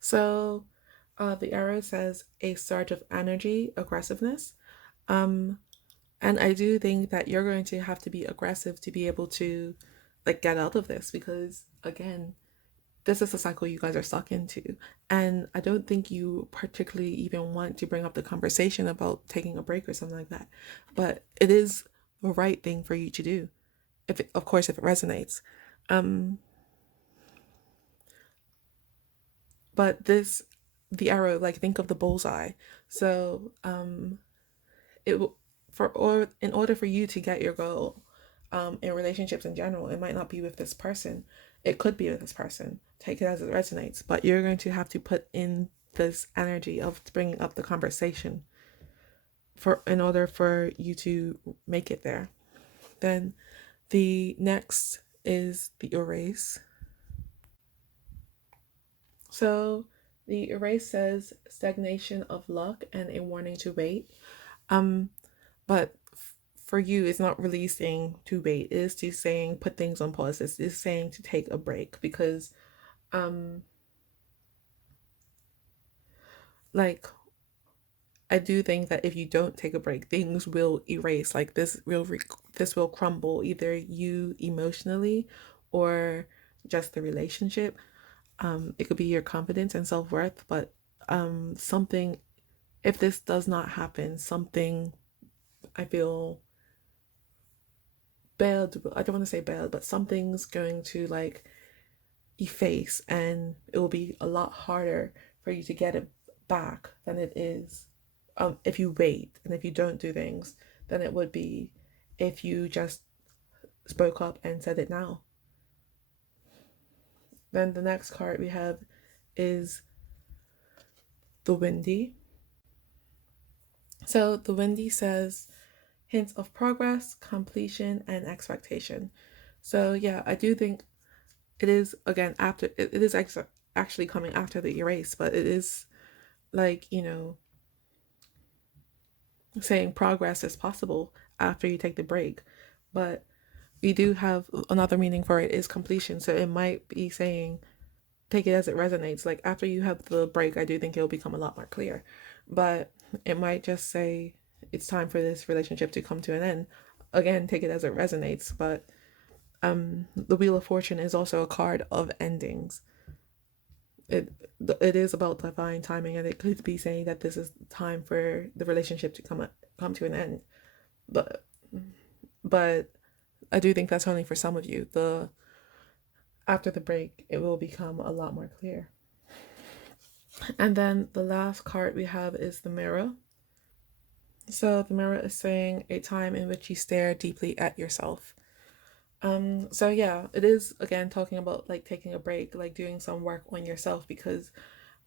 So the arrow says a surge of energy, aggressiveness. And I do think that you're going to have to be aggressive to be able to like get out of this, because again, this is a cycle you guys are stuck into. And I don't think you particularly even want to bring up the conversation about taking a break or something like that. But it is the right thing for you to do, of course, if it resonates. But the arrow, like, think of the bullseye. So it or in order for you to get your goal, in relationships in general, it might not be with this person. It could be with this person. Take it as it resonates. But you're going to have to put in this energy of bringing up the conversation in order for you to make it there. Then the next is the erase. So the erase says stagnation of luck and a warning to wait. But for you, it's not really saying to wait. It is to saying put things on pause. It's saying to take a break, because like, I do think that if you don't take a break, things will erase. Like this will crumble, either you emotionally or just the relationship. It could be your confidence and self-worth, but something, if this does not happen, something, I feel bad. I don't want to say bad, but something's going to like efface, and it will be a lot harder for you to get it back than it is if you wait and if you don't do things, than it would be if you just spoke up and said it now. Then the next card we have is the windy. So the windy says hints of progress, completion, and expectation. So yeah, I do think it is, again, after it is actually coming after the erase, but it is like, saying progress is possible after you take the break. But we do have another meaning for it, is completion. So it might be saying take it as it resonates. Like, after you have the break, I do think it'll become a lot more clear. But it might just say it's time for this relationship to come to an end. Again, take it as it resonates. But the Wheel of Fortune is also a card of endings. It is about divine timing, and it could be saying that this is time for the relationship to come to an end. But But I do think that's only for some of you. After the break, it will become a lot more clear. And then the last card we have is the mirror. So the mirror is saying a time in which you stare deeply at yourself. So yeah, it is again talking about like taking a break, like doing some work on yourself, because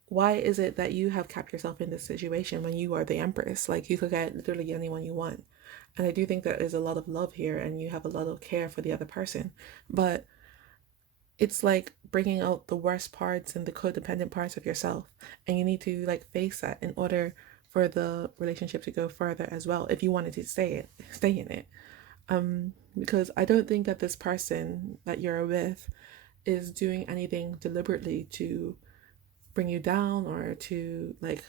why is it that you have kept yourself in this situation when you are the empress? Like you could get literally anyone you want. And I do think there is a lot of love here and you have a lot of care for the other person. But it's like bringing out the worst parts and the codependent parts of yourself, and you need to like face that in order for the relationship to go further as well, if you wanted to stay in it. Because I don't think that this person that you're with is doing anything deliberately to bring you down or to like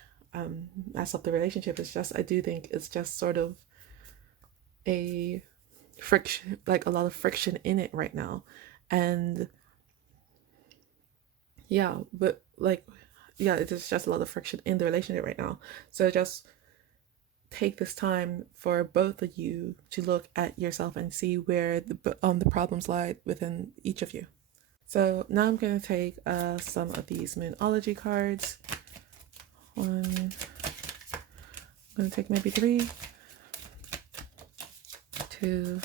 mess up the relationship. It's just, I do think it's just sort of a friction, like a lot of friction in it right now. And yeah, but like, yeah, it's just a lot of friction in the relationship right now. So just take this time for both of you to look at yourself and see where the problems lie within each of you. So now I'm going to take some of these Moonology cards. I'm going to take maybe 3, 2,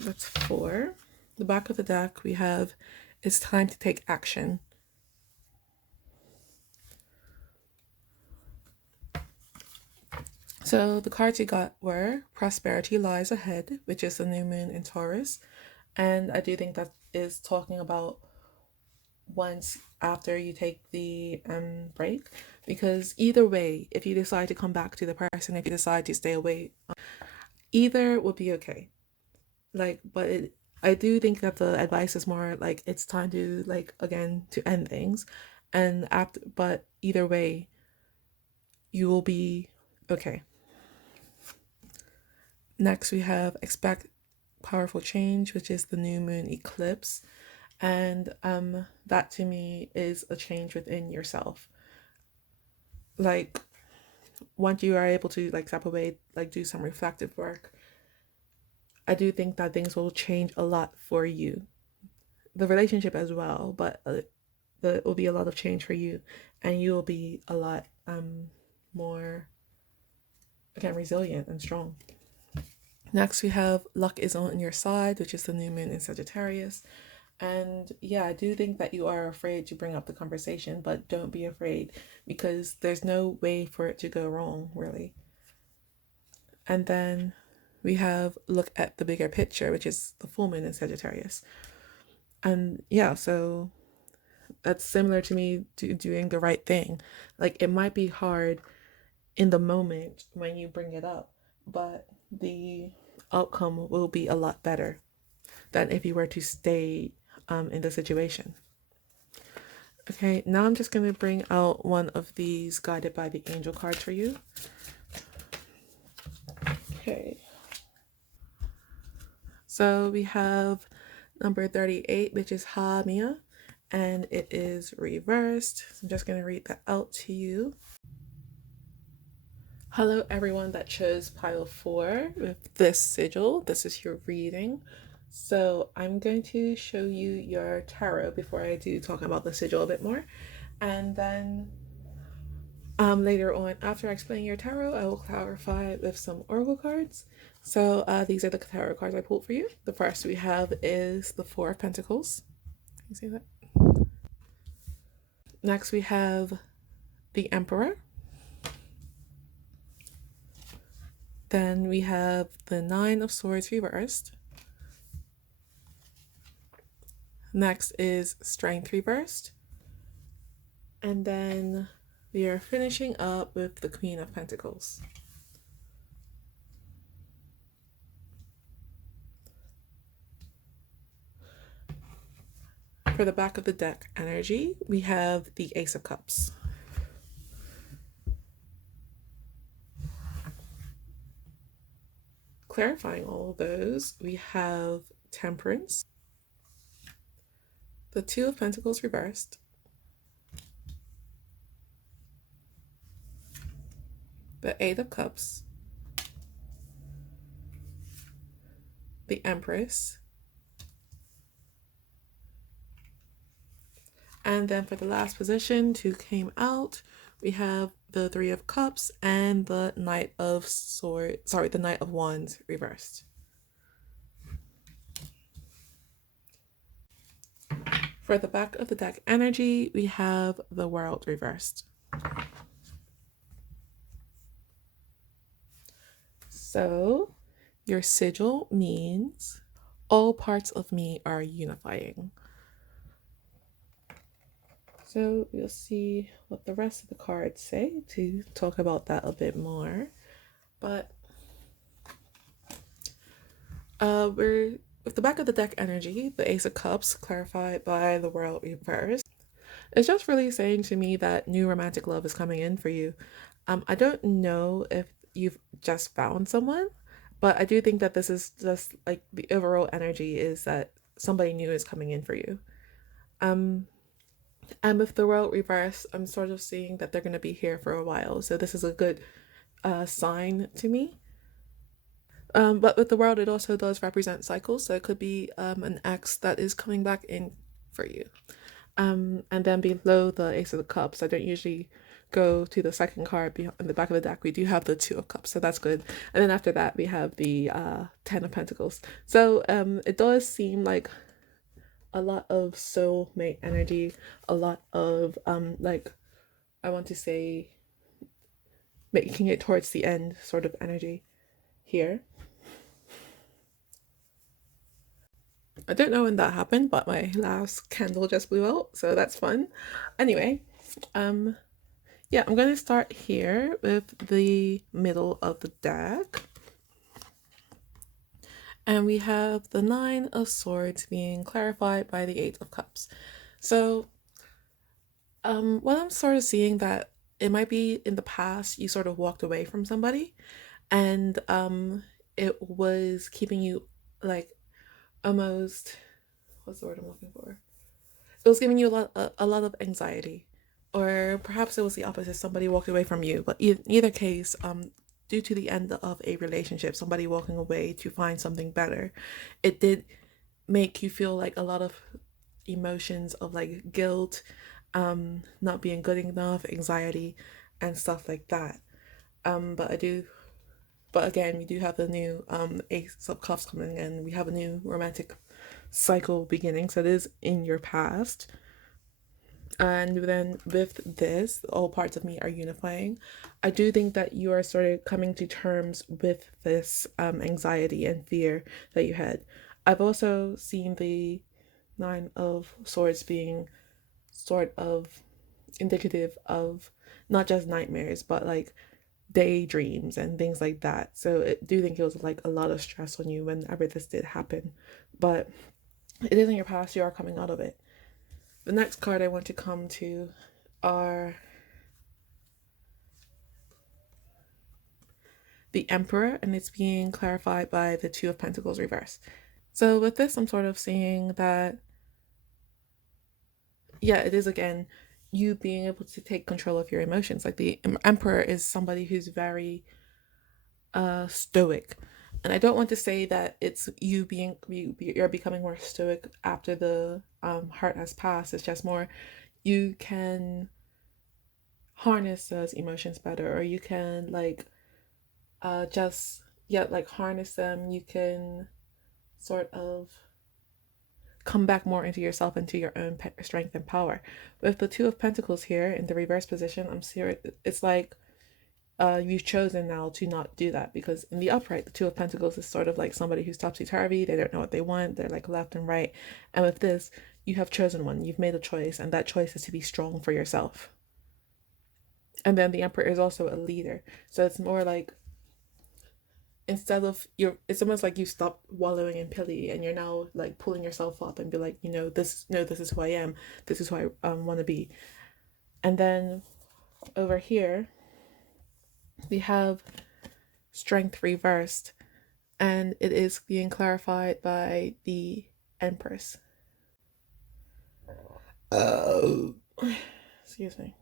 that's 4. The back of the deck we have, it's time to take action. So the cards you got were Prosperity Lies Ahead, which is the new moon in Taurus. And I do think that is talking about once after you take the break, because either way, if you decide to come back to the person, if you decide to stay away, either will be okay. Like, but I do think that the advice is more like it's time to like again to end things, and after, but either way, you will be okay. Next, we have Expect Powerful Change, which is the new moon eclipse. And that to me is a change within yourself. Like once you are able to like step away, like do some reflective work, I do think that things will change a lot for you. The relationship as well, but there will be a lot of change for you, and you will be a lot more again resilient and strong. Next, we have Luck is on your side, which is the new moon in Sagittarius. And yeah, I do think that you are afraid to bring up the conversation, but don't be afraid, because there's no way for it to go wrong, really. And then we have Look at the Bigger Picture, which is the full moon in Sagittarius. And yeah, so that's similar to me to doing the right thing. Like it might be hard in the moment when you bring it up, but the outcome will be a lot better than if you were to stay in the situation. Okay, now I'm just going to bring out one of these guided by the angel cards for you. Okay. So we have number 38, which is Ha Mia, and it is reversed. So I'm just going to read that out to you. Hello, everyone that chose pile 4 with this sigil. This is your reading. So I'm going to show you your tarot before I do talk about the sigil a bit more. And then later on, after I explain your tarot, I will clarify with some oracle cards. So these are the tarot cards I pulled for you. The first we have is the 4 of Pentacles. Can you see that? Next we have the Emperor. Then we have the 9 of Swords reversed. Next is Strength reversed. And then we are finishing up with the Queen of Pentacles. For the back of the deck energy, we have the Ace of Cups. Clarifying all of those, we have Temperance, the 2 of Pentacles reversed, the 8 of Cups, the Empress. And then for the last position, two came out. We have the Three of Cups and the Knight of Swords. Sorry, the Knight of Wands reversed. For the back of the deck energy, we have the World reversed. So your sigil means all parts of me are unifying. So you'll see what the rest of the cards say to talk about that a bit more. But we're with the back of the deck energy, the Ace of Cups clarified by the World reversed. It's just really saying to me that new romantic love is coming in for you. I don't know if you've just found someone, but I do think that this is just like the overall energy is that somebody new is coming in for you. And with the World reverse, I'm sort of seeing that they're going to be here for a while. So this is a good sign to me. But with the World, it also does represent cycles. So it could be an ex that is coming back in for you. And then below the Ace of the Cups, I don't usually go to the second card in the back of the deck. We do have the Two of Cups, so that's good. And then after that, we have the Ten of Pentacles. So it does seem like a lot of soulmate energy, a lot of like, I want to say, making it towards the end sort of energy here. I don't know when that happened, but my last candle just blew out, so that's fun. Anyway, yeah, I'm going to start here with the middle of the deck. And we have the Nine of Swords being clarified by the Eight of Cups. So, what I'm sort of seeing that it might be in the past you sort of walked away from somebody, and it was keeping you like almost, what's the word I'm looking for? It was giving you a lot of anxiety, or perhaps it was the opposite. Somebody walked away from you, but in either case, due to the end of a relationship, somebody walking away to find something better, it did make you feel like a lot of emotions of like guilt, not being good enough, anxiety, and stuff like that. But again, we do have the new Ace of Cups coming in. We have a new romantic cycle beginning, so it is in your past. And then with this, all parts of me are unifying. I do think that you are sort of coming to terms with this anxiety and fear that you had. I've also seen the Nine of Swords being sort of indicative of not just nightmares, but like daydreams and things like that. So I do think it was like a lot of stress on you whenever this did happen. But it is in your past, you are coming out of it. The next card I want to come to are the Emperor, and it's being clarified by the Two of Pentacles reverse. So with this, I'm sort of seeing that, yeah, it is again you being able to take control of your emotions. Like the Emperor is somebody who's very stoic, and I don't want to say that it's you're becoming more stoic after the heart has passed. It's just more you can harness those emotions better, or you can like just yeah, like harness them. You can sort of come back more into yourself, into your own strength and power. With the Two of Pentacles here in the reverse position, I'm serious. It's like you've chosen now to not do that, because in the upright, the Two of Pentacles is sort of like somebody who's topsy-turvy. They don't know what they want. They're like left and right. And with this, you have chosen one. You've made a choice, and that choice is to be strong for yourself. And then the Emperor is also a leader. So it's more like, instead of it's almost like you stop wallowing in pity, and you're now like pulling yourself up and be like, this is who I am. This is who I want to be. And then over here, we have Strength reversed, and it is being clarified by the Empress. Oh, excuse me.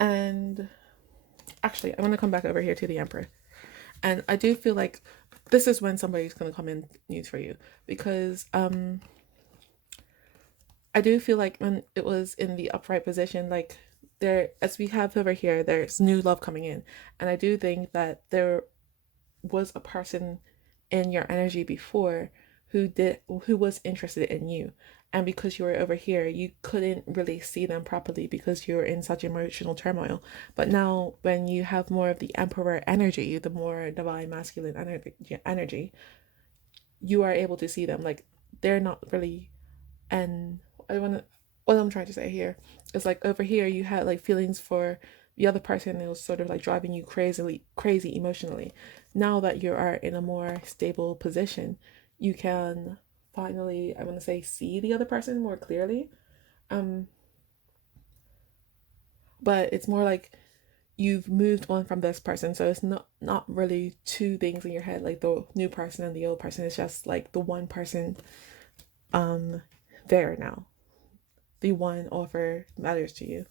And actually, I'm going to come back over here to the Emperor. And I do feel like this is when somebody's going to come in new for you, because I do feel like when it was in the upright position, like there, as we have over here, there's new love coming in. And I do think that there was a person in your energy before who was interested in you. And because you were over here, you couldn't really see them properly because you were in such emotional turmoil. But now, when you have more of the emperor energy, the more divine masculine energy, you are able to see them. Like, they're not really, and I want to, what I'm trying to say here is, like, over here you had like feelings for the other person. It was sort of like driving you crazy emotionally. Now that you are in a more stable position, you can finally, I want to say, see the other person more clearly. um but it's more like you've moved on from this person, so it's not really two things in your head, like the new person and the old person. It's just like the one person um there now. The one offer matters to you.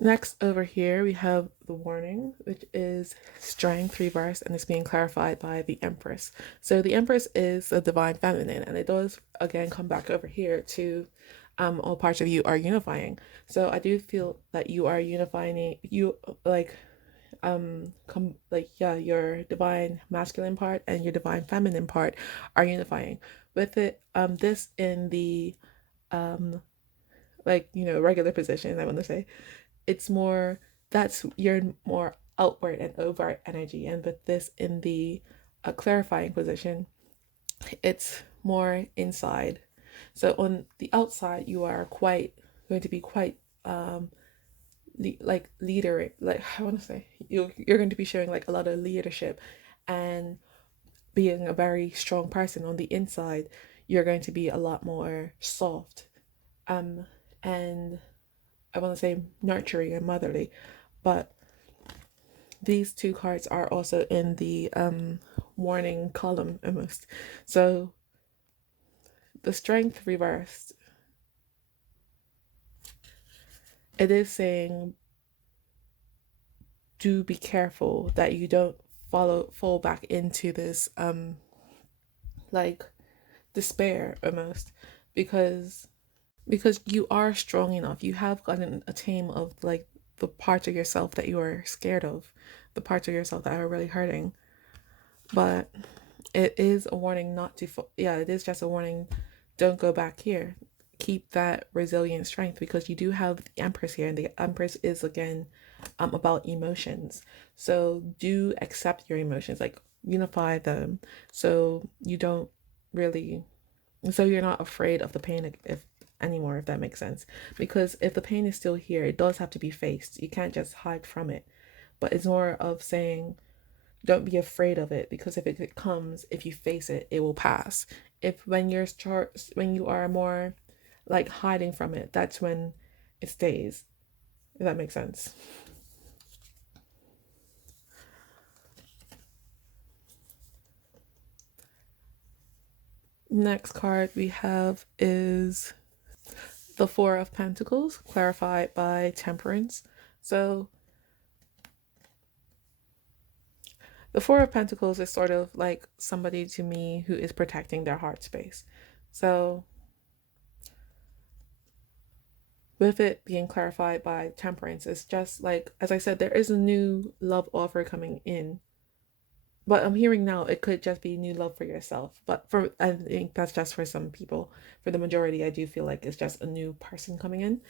Next, over here, we have the warning, which is strength reversed, and it's being clarified by the Empress. So the Empress is the divine feminine, and it does again come back over here to all parts of you are unifying. So I do feel that you are unifying, you like yeah, your divine masculine part and your divine feminine part are unifying. With it, this in the like, you know, regular position, I want to say, it's more, that's your more outward and overt energy. And with this in the clarifying position, it's more inside. So on the outside, you are quite going to be quite like leader, like I want to say, you're going to be showing like a lot of leadership and being a very strong person. On the inside, you're going to be a lot more soft, um and I want to say nurturing and motherly. But these two cards are also in the warning column almost. So the strength reversed, it is saying do be careful that you don't fall back into this like despair almost, because you are strong enough. You have gotten a tame of like the parts of yourself that you are scared of, the parts of yourself that are really hurting. But it is a warning not to yeah, it is just a warning, don't go back here. Keep that resilient strength, because you do have the Empress here, and the Empress is again about emotions. So do accept your emotions, like unify them, so you don't really, so you're not afraid of the pain if anymore, if that makes sense. Because if the pain is still here, it does have to be faced. You can't just hide from it. But it's more of saying don't be afraid of it, because if it comes, if you face it, it will pass. If when you are more like hiding from it, that's when it stays, if that makes sense. Next card we have is the Four of Pentacles, clarified by Temperance. So the Four of Pentacles is sort of like somebody to me who is protecting their heart space. So with it being clarified by Temperance, it's just like, as I said, there is a new love offer coming in. But I'm hearing now it could just be new love for yourself. But for, I think that's just for some people. For the majority, I do feel like it's just a new person coming in.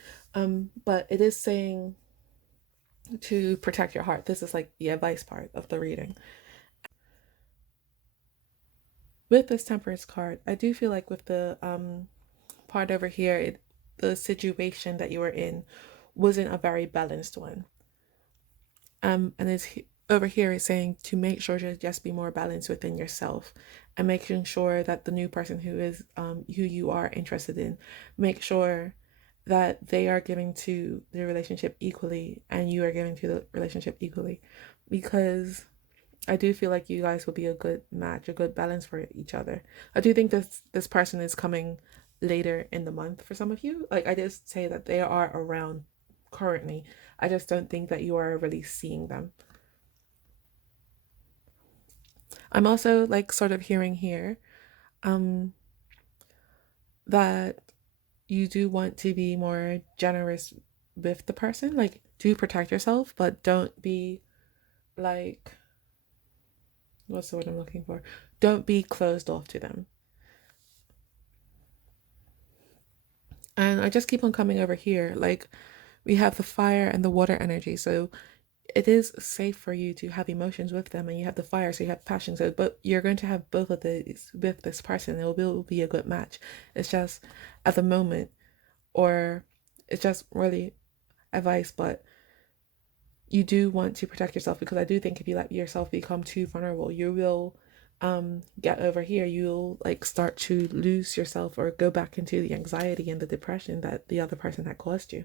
But it is saying to protect your heart. This is like the advice part of the reading. With this Temperance card, I do feel like with the part over here, the situation that you were in wasn't a very balanced one. And it's over here is saying to make sure to just be more balanced within yourself, and making sure that the new person who is who you are interested in, make sure that they are giving to the relationship equally and you are giving to the relationship equally, because I do feel like you guys will be a good match, a good balance for each other. I do think this person is coming later in the month for some of you. Like, I just say that they are around currently. I just don't think that you are really seeing them. I'm also like sort of hearing here um that you do want to be more generous with the person. Like, do protect yourself, but don't be like, what's the word I'm looking for? Don't be closed off to them. And I just keep on coming over here. Like, we have the fire and the water energy. So it is safe for you to have emotions with them, and you have the fire, so you have passion. So, but you're going to have both of these with this person. It will be a good match. It's just at the moment, or it's just really advice, but you do want to protect yourself, because I do think if you let yourself become too vulnerable, you will get over here. You'll like start to lose yourself or go back into the anxiety and the depression that the other person had caused you.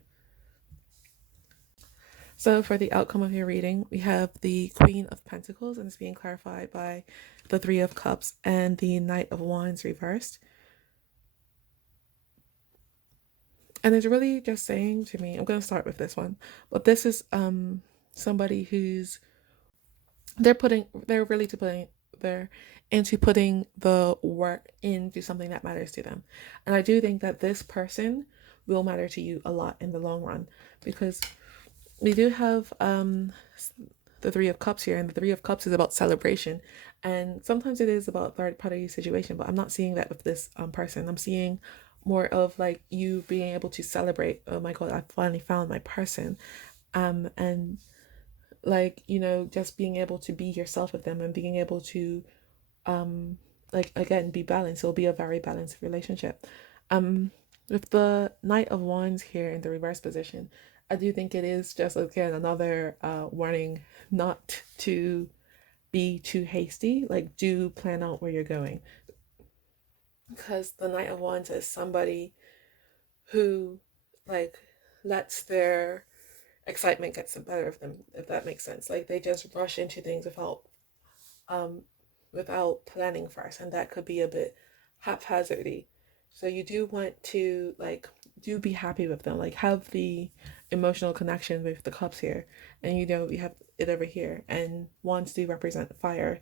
So for the outcome of your reading, we have the Queen of Pentacles, and it's being clarified by the Three of Cups and the Knight of Wands reversed. And it's really just saying to me, I'm going to start with this one, but this is somebody who's they're really to putting they're into putting the work into something that matters to them. And I do think that this person will matter to you a lot in the long run, because we do have the Three of Cups here, and the Three of Cups is about celebration, and sometimes it is about third party situation, but I'm not seeing that with this person. I'm seeing more of like you being able to celebrate, oh my god, I finally found my person, and like, you know, just being able to be yourself with them and being able to like again be balanced. It'll be a very balanced relationship. With the Knight of Wands here in the reverse position, I do think it is just again another warning not to be too hasty. Like, do plan out where you're going, because the Knight of Wands is somebody who like lets their excitement get the better of them, if that makes sense. Like, they just rush into things um without planning first, and that could be a bit haphazardy. So you do want to like do be happy with them, like have the emotional connection with the cups here, and you know we have it over here, and wands do represent fire,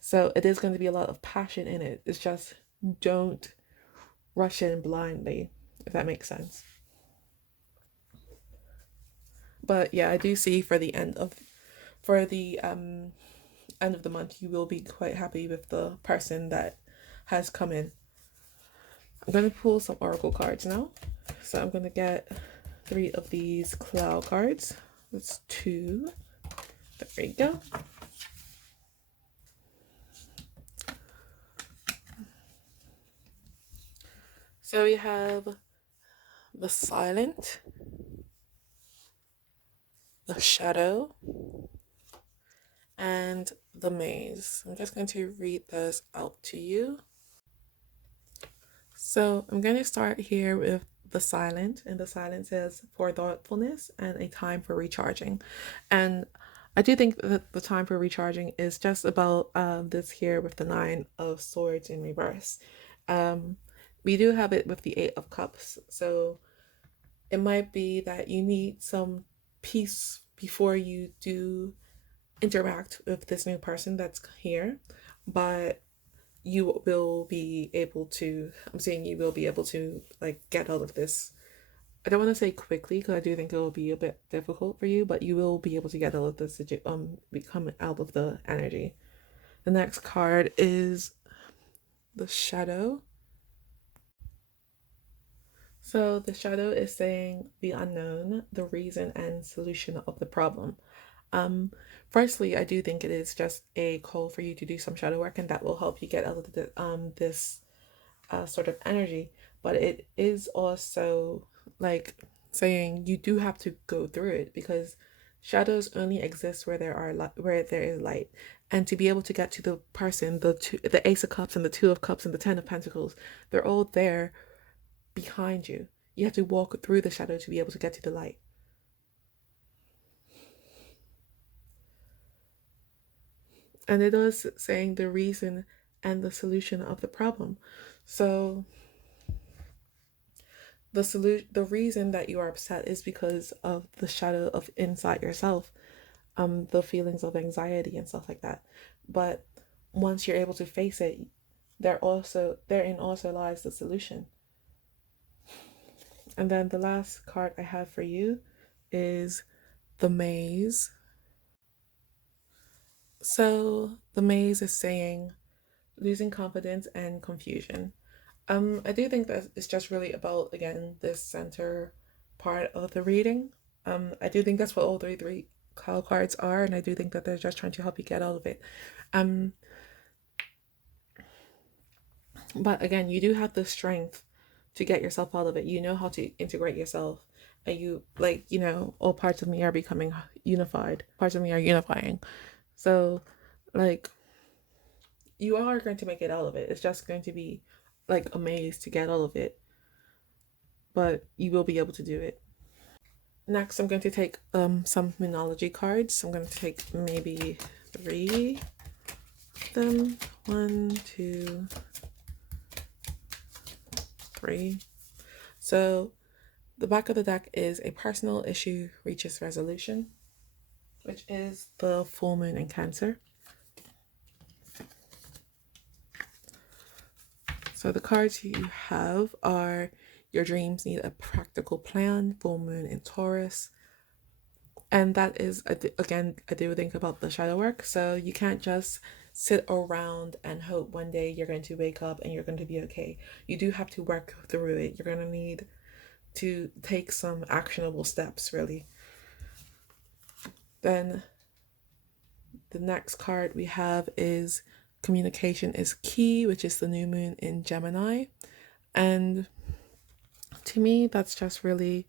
so it is going to be a lot of passion in it. It's just don't rush in blindly, if that makes sense. But yeah, I do see for the end of the month, you will be quite happy with the person that has come in. I'm going to pull some oracle cards now. So I'm going to get 3 of these cloud cards. That's 2. There you go. So we have the Silent, the Shadow, and the Maze. I'm just going to read this out to you. So I'm going to start here with the Silent, and the Silent says for thoughtfulness and a time for recharging. And I do think that the time for recharging is just about this here with the 9 of Swords in reverse. We do have it with the 8 of Cups, so it might be that you need some peace before you do interact with this new person that's here, but you will be able to, I'm saying you will be able to like get out of this. I don't want to say quickly, because I do think it will be a bit difficult for you, but you will be able to get out of this, become out of the energy. The next card is the Shadow. So the Shadow is saying the unknown, the reason and solution of the problem. Um, Firstly, I do think it is just a call for you to do some shadow work, and that will help you get out of this sort of energy. But it is also like saying you do have to go through it, because shadows only exist where where there is light. And to be able to get to the person, the Ace of Cups and the Two of Cups and the Ten of Pentacles, they're all there behind you. You have to walk through the shadow to be able to get to the light. And it is saying the reason and the solution of the problem. So the reason that you are upset is because of the shadow of inside yourself, the feelings of anxiety and stuff like that. But once you're able to face it, therein also lies the solution. And then the last card I have for you is the maze. So the maze is saying losing confidence and confusion. I do think that it's just really about, again, this center part of the reading. I do think that's what all three cloud cards are, and I do think that they're just trying to help you get out of it. Um, but again, you do have the strength to get yourself out of it. You know how to integrate yourself, and you, like, all parts of me are becoming unified. Parts of me are unifying. So, like, you are going to make it out of it. It's just going to be like a maze to get out of it, but you will be able to do it. Next, I'm going to take some Moonology cards. I'm going to take maybe 3 of them. 1, 2, 3. So the back of the deck is a personal issue reaches resolution, which is the full moon in Cancer. So the cards you have are your dreams need a practical plan, full moon in Taurus. And that is, again, I do think about the shadow work. So you can't just sit around and hope one day you're going to wake up and you're going to be okay. You do have to work through it. You're going to need to take some actionable steps, really. Then the next card we have is communication is key, which is the new moon in Gemini. And to me, that's just really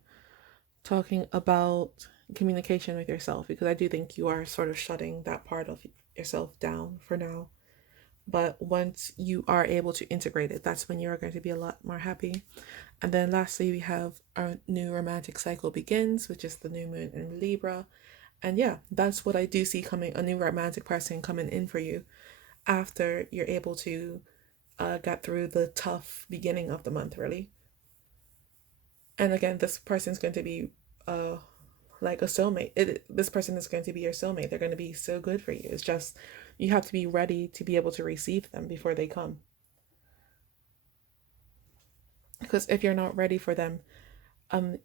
talking about communication with yourself, because I do think you are sort of shutting that part of yourself down for now. But once you are able to integrate it, that's when you're going to be a lot more happy. And then lastly, we have our new romantic cycle begins, which is the new moon in Libra. And yeah, that's what I do see coming, a new romantic person coming in for you after you're able to get through the tough beginning of the month, really. And again, this person's going to be like a soulmate. This person is going to be your soulmate. They're going to be so good for you. It's just you have to be ready to be able to receive them before they come. Because if you're not ready for them,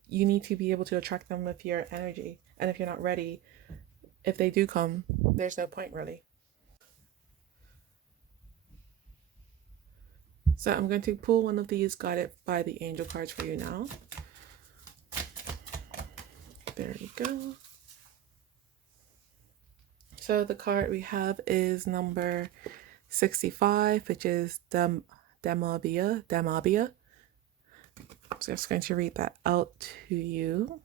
you need to be able to attract them with your energy. And if you're not ready, if they do come, there's no point, really. So I'm going to pull one of these guided by the angel cards for you now. There you go. So the card we have is number 65, which is Damabia. I'm just going to read that out to you.